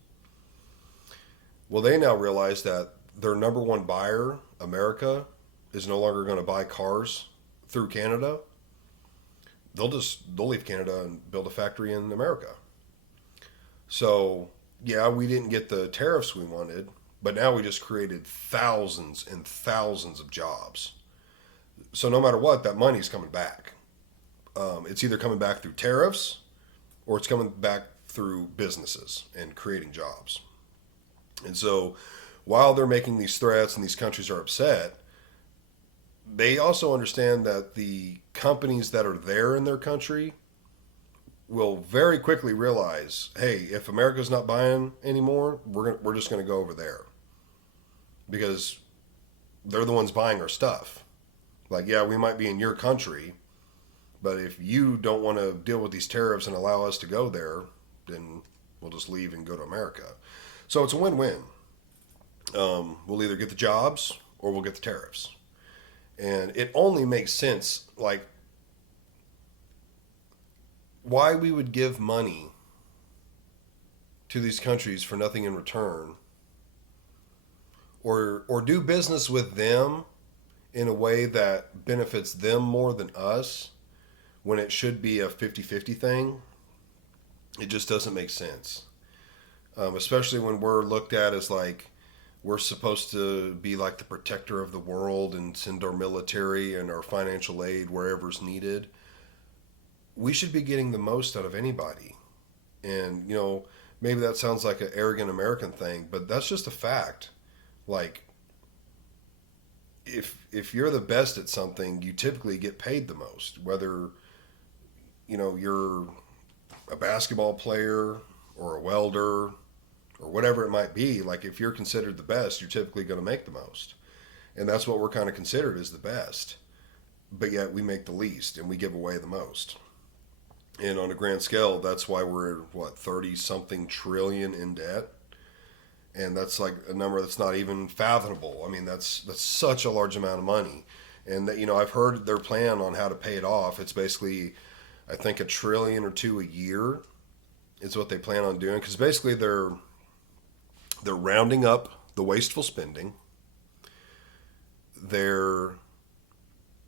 Well, they now realize that their number one buyer, America, is no longer going to buy cars through Canada. they'll leave Canada and build a factory in America. So yeah, we didn't get the tariffs we wanted, but now we just created thousands and thousands of jobs. So no matter what, that money's coming back. It's either coming back through tariffs or it's coming back through businesses and creating jobs. And so while they're making these threats and these countries are upset, they also understand that the companies that are there in their country will very quickly realize, hey, if America's not buying anymore, we're just going to go over there because they're the ones buying our stuff. Like, yeah, we might be in your country, but if you don't want to deal with these tariffs and allow us to go there, then we'll just leave and go to America. So it's a win-win. We'll either get the jobs or we'll get the tariffs. And it only makes sense, like, why we would give money to these countries for nothing in return, or do business with them in a way that benefits them more than us when it should be a 50-50 thing. It just doesn't make sense. Especially when we're looked at as like we're supposed to be like the protector of the world and send our military and our financial aid wherever's needed. We should be getting the most out of anybody. And, maybe that sounds like an arrogant American thing, but that's just a fact. Like, if you're the best at something, you typically get paid the most, whether, you're a basketball player or a welder or whatever it might be. Like, if you're considered the best, you're typically going to make the most. And that's what we're kind of considered as the best. But yet we make the least and we give away the most. And on a grand scale, that's why we're, 30 something trillion in debt. And that's like a number that's not even fathomable. I mean, that's such a large amount of money. And that, I've heard their plan on how to pay it off. It's basically, I think, $1 trillion or $2 trillion a year is what they plan on doing. Because basically they're rounding up the wasteful spending.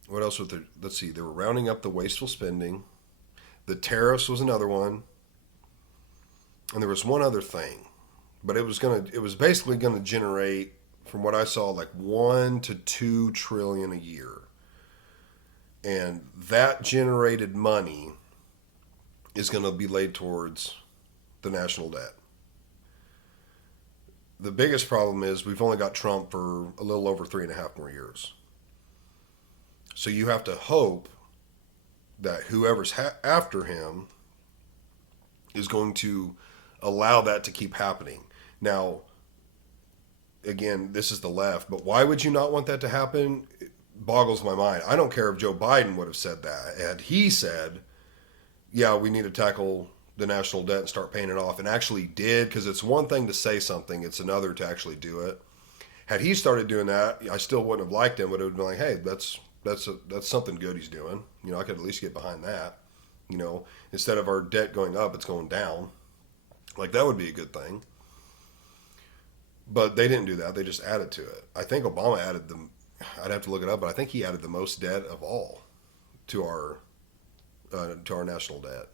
What else was there? Let's see. They were rounding up the wasteful spending. The tariffs was another one. And there was one other thing. But it was basically gonna generate, from what I saw, like $1 to $2 trillion a year. And that generated money is gonna be laid towards the national debt. The biggest problem is we've only got Trump for a little over 3.5 more years. So you have to hope that whoever's after him is going to allow that to keep happening. Now, again, this is the left, but why would you not want that to happen? It boggles my mind. I don't care if Joe Biden would have said that. Had he said, yeah, we need to tackle the national debt and start paying it off, and actually did, because it's one thing to say something, it's another to actually do it. Had he started doing that, I still wouldn't have liked him, but it would have been like, hey, that's something good he's doing. I could at least get behind that. Instead of our debt going up, it's going down. Like, that would be a good thing. But they didn't do that. They just added to it. I think Obama added I'd have to look it up, but I think he added the most debt of all to our national debt.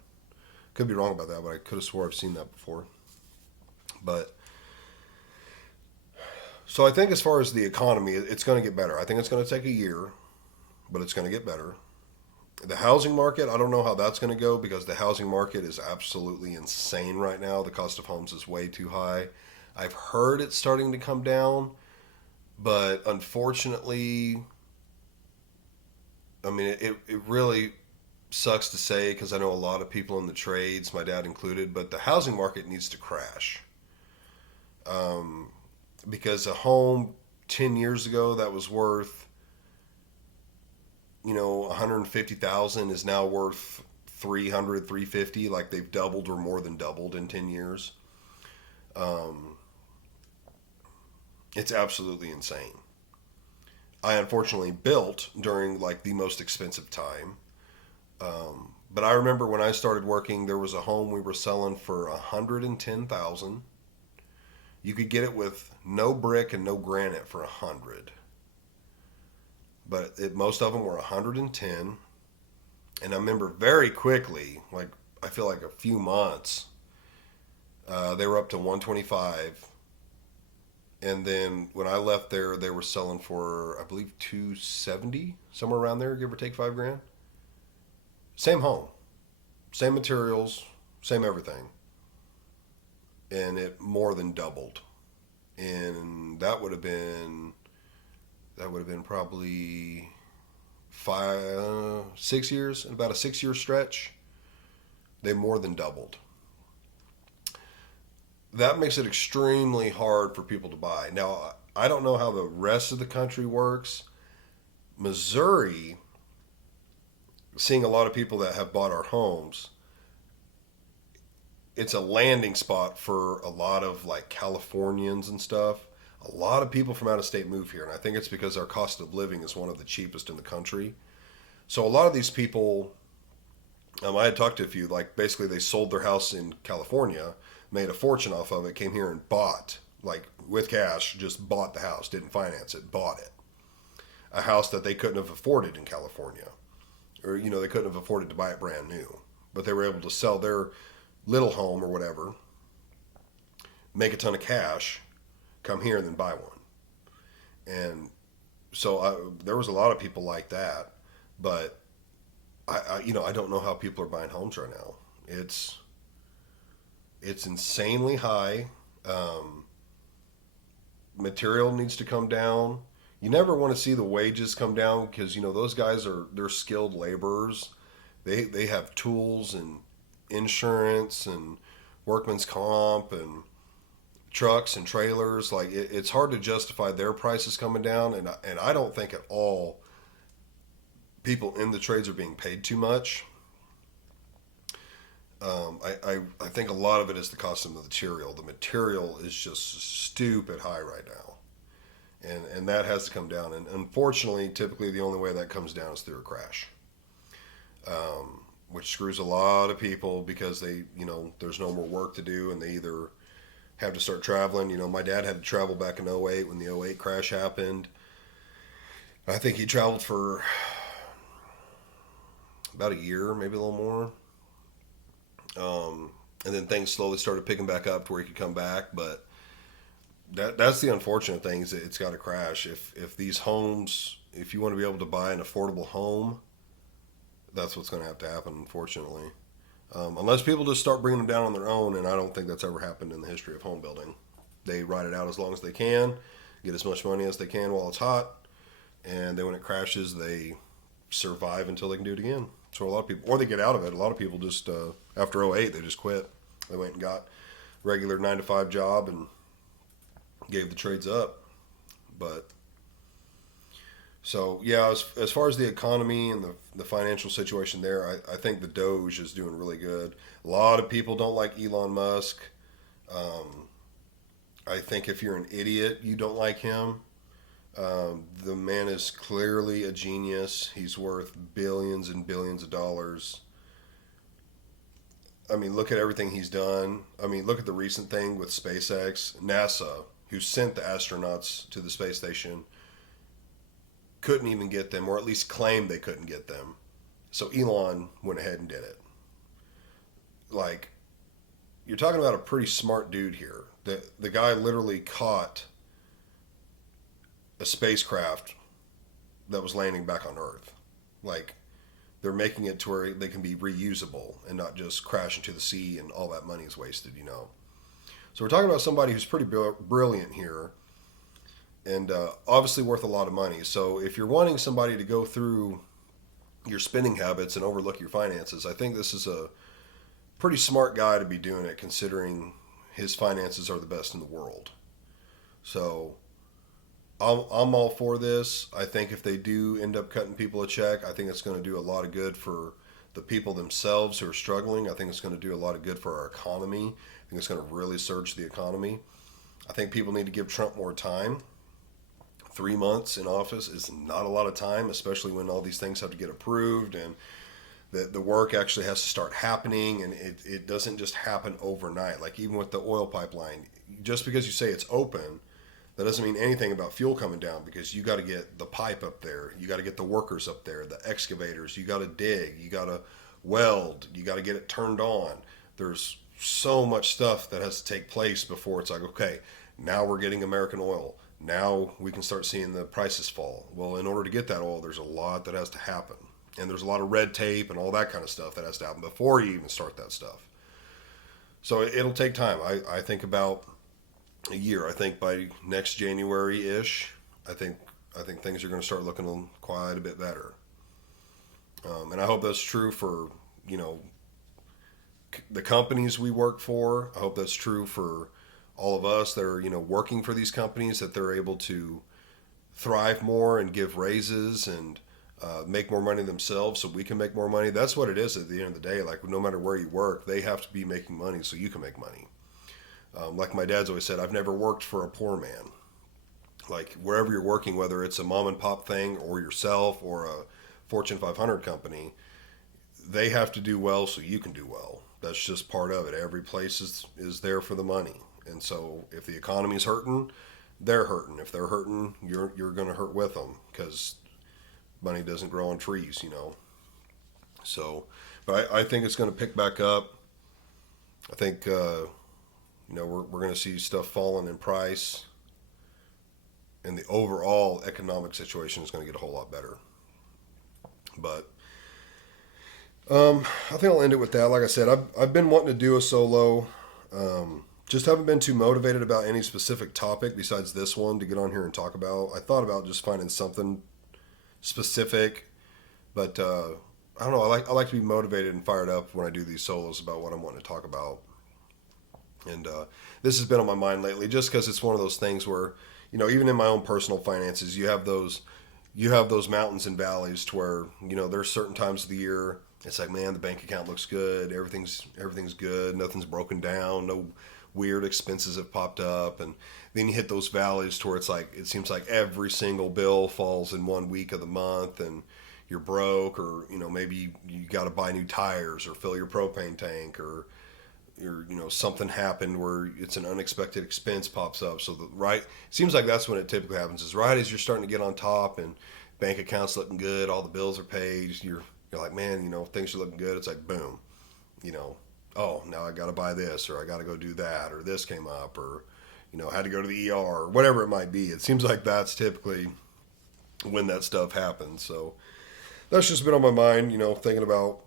Could be wrong about that, but I could have swore I've seen that before. But so I think as far as the economy, it's going to get better. I think it's going to take a year, but it's going to get better. The housing market, I don't know how that's going to go because the housing market is absolutely insane right now. The cost of homes is way too high. I've heard it's starting to come down, but unfortunately, I mean, it really sucks to say because I know a lot of people in the trades, my dad included, but the housing market needs to crash. Because a home 10 years ago that was worth, $150,000 is now worth $300, $350. Like, they've doubled or more than doubled in 10 years. It's absolutely insane. I unfortunately built during like the most expensive time. But I remember when I started working, there was a home we were selling for $110,000. You could get it with no brick and no granite for $100. But most of them were $110. And I remember very quickly, like I feel like a few months, they were up to 125. And then when I left there, they were selling for I believe 270, somewhere around there, give or take 5 grand. Same home, same materials, same everything, and it more than doubled. And that would have been probably 6 years, in about a 6 year stretch. They more than doubled. That makes it extremely hard for people to buy. Now, I don't know how the rest of the country works. Missouri, seeing a lot of people that have bought our homes, it's a landing spot for a lot of like Californians and stuff. A lot of people from out of state move here, and I think it's because our cost of living is one of the cheapest in the country. So a lot of these people, I had talked to a few, like basically they sold their house in California, made a fortune off of it, came here and bought, like with cash, just bought the house, didn't finance it, bought it. A house that they couldn't have afforded in California, or they couldn't have afforded to buy it brand new, but they were able to sell their little home or whatever, make a ton of cash, come here and then buy one. And so there was a lot of people like that, but I don't know how people are buying homes right now. It's insanely high. Um, Material needs to come down. You never want to see the wages come down because those guys they're skilled laborers. They have tools and insurance and workman's comp and trucks and trailers. Like it's hard to justify their prices coming down, and I don't think at all people in the trades are being paid too much. I think a lot of it is the cost of the material. The material is just stupid high right now, and that has to come down. And unfortunately, typically the only way that comes down is through a crash, which screws a lot of people because there's no more work to do, and they either have to start traveling. My dad had to travel back in '08 when the '08 crash happened. I think he traveled for about a year, maybe a little more. And then things slowly started picking back up to where he could come back. But that's the unfortunate thing is that it's got to crash. If these homes, if you want to be able to buy an affordable home, that's what's going to have to happen, unfortunately. Unless people just start bringing them down on their own, and I don't think that's ever happened in the history of home building. They ride it out as long as they can, get as much money as they can while it's hot, and then when it crashes, they survive until they can do it again. So a lot of people, or they get out of it. A lot of people just after '08, they just quit. They went and got a regular 9 to 5 job and gave the trades up. But so yeah, as far as the economy and the financial situation there, I think the Doge is doing really good. A lot of people don't like Elon Musk. Um, I think if you're an idiot, you don't like him. The man is clearly a genius. He's worth billions and billions of dollars. I mean, look at everything he's done. I mean, look at the recent thing with SpaceX. NASA, who sent the astronauts to the space station, couldn't even get them, or at least claimed they couldn't get them. So Elon went ahead and did it. Like, you're talking about a pretty smart dude here. The guy literally caught a spacecraft that was landing back on Earth. Like, they're making it to where they can be reusable and not just crash into the sea and all that money is wasted. So we're talking about somebody who's pretty brilliant here and obviously worth a lot of money. So if you're wanting somebody to go through your spending habits and overlook your finances, I think this is a pretty smart guy to be doing it considering his finances are the best in the world. So I'm all for this. I think if they do end up cutting people a check, I think it's going to do a lot of good for the people themselves who are struggling. I think it's going to do a lot of good for our economy. I think it's going to really surge the economy. I think people need to give Trump more time. 3 months in office is not a lot of time, especially when all these things have to get approved and the work actually has to start happening, and it doesn't just happen overnight. Like even with the oil pipeline, just because you say it's open That doesn't mean anything about fuel coming down, because you got to get the pipe up there. You got to get the workers up there, the excavators. You got to dig. You got to weld. You got to get it turned on. There's so much stuff that has to take place before it's like, okay, now we're getting American oil. Now we can start seeing the prices fall. Well, in order to get that oil, there's a lot that has to happen. And there's a lot of red tape and all that kind of stuff that has to happen before you even start that stuff. So it'll take time. I think about a year. I think by next January-ish, I think things are going to start looking quite a bit better. And I hope that's true for, the companies we work for. I hope that's true for all of us that are, working for these companies, that they're able to thrive more and give raises and make more money themselves so we can make more money. That's what it is at the end of the day. Like, no matter where you work, they have to be making money so you can make money. Like my dad's always said, I've never worked for a poor man. Like, wherever you're working, whether it's a mom and pop thing or yourself or a Fortune 500 company, they have to do well so you can do well. That's just part of it. Every place is there for the money. And so if the economy's hurting, they're hurting. If they're hurting, you're going to hurt with them, because money doesn't grow on trees, So, but I think it's going to pick back up. I think, we're going to see stuff falling in price, and the overall economic situation is going to get a whole lot better. But I think I'll end it with that. Like I said, I've been wanting to do a solo. Just haven't been too motivated about any specific topic besides this one to get on here and talk about. I thought about just finding something specific, but I don't know. I like to be motivated and fired up when I do these solos about what I'm wanting to talk about. And this has been on my mind lately, just because it's one of those things where, even in my own personal finances, you have those mountains and valleys to where, there's certain times of the year it's like, man, the bank account looks good, everything's good, nothing's broken down, no weird expenses have popped up. And then you hit those valleys to where it's like, it seems like every single bill falls in 1 week of the month, and you're broke, or maybe you got to buy new tires or fill your propane tank, or something happened where it's an unexpected expense pops up. So it seems like that's when it typically happens, is right as you're starting to get on top and bank account's looking good, all the bills are paid, you're like, man, things are looking good. It's like, boom, oh, now I got to buy this, or I got to go do that, or this came up, or had to go to the ER, or whatever it might be. It seems like that's typically when that stuff happens. So that's just been on my mind, thinking about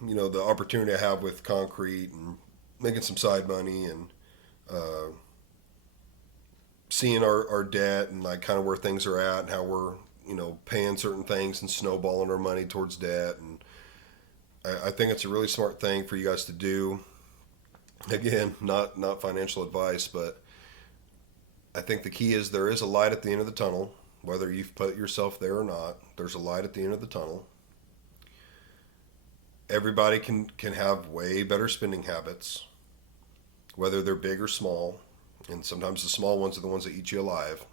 the opportunity I have with concrete and making some side money, and seeing our debt and like kind of where things are at, and how we're paying certain things and snowballing our money towards debt. And I think it's a really smart thing for you guys to do. Again, not financial advice, but I think the key is there is a light at the end of the tunnel. Whether you've put yourself there or not, there's a light at the end of the tunnel. Everybody can have way better spending habits, whether they're big or small. And sometimes the small ones are the ones that eat you alive.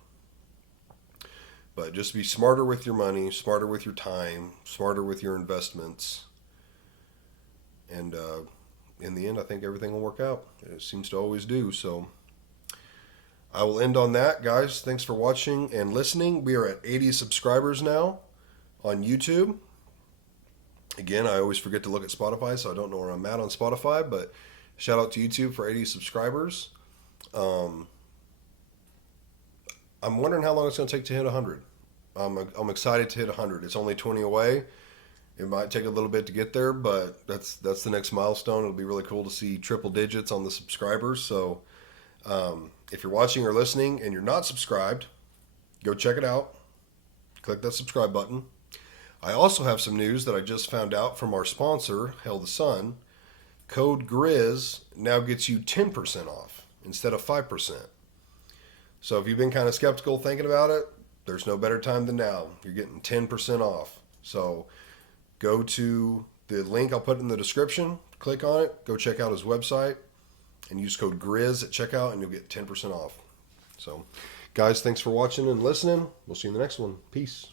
But just be smarter with your money, smarter with your time, smarter with your investments. And in the end, I think everything will work out. It seems to always do. So I will end on that, guys. Thanks for watching and listening. We are at 80 subscribers now on YouTube. Again, I always forget to look at Spotify, so I don't know where I'm at on Spotify, but shout out to YouTube for 80 subscribers. I'm wondering how long it's going to take to hit 100. I'm excited to hit 100. It's only 20 away. It might take a little bit to get there, but that's the next milestone. It'll be really cool to see triple digits on the subscribers. So if you're watching or listening and you're not subscribed, go check it out. Click that subscribe button. I also have some news that I just found out from our sponsor, Hail the Sun. Code GRIZZ now gets you 10% off instead of 5%. So if you've been kind of skeptical thinking about it, there's no better time than now. You're getting 10% off. So go to the link I'll put in the description, click on it, go check out his website, and use code GRIZZ at checkout, and you'll get 10% off. So, guys, thanks for watching and listening. We'll see you in the next one. Peace.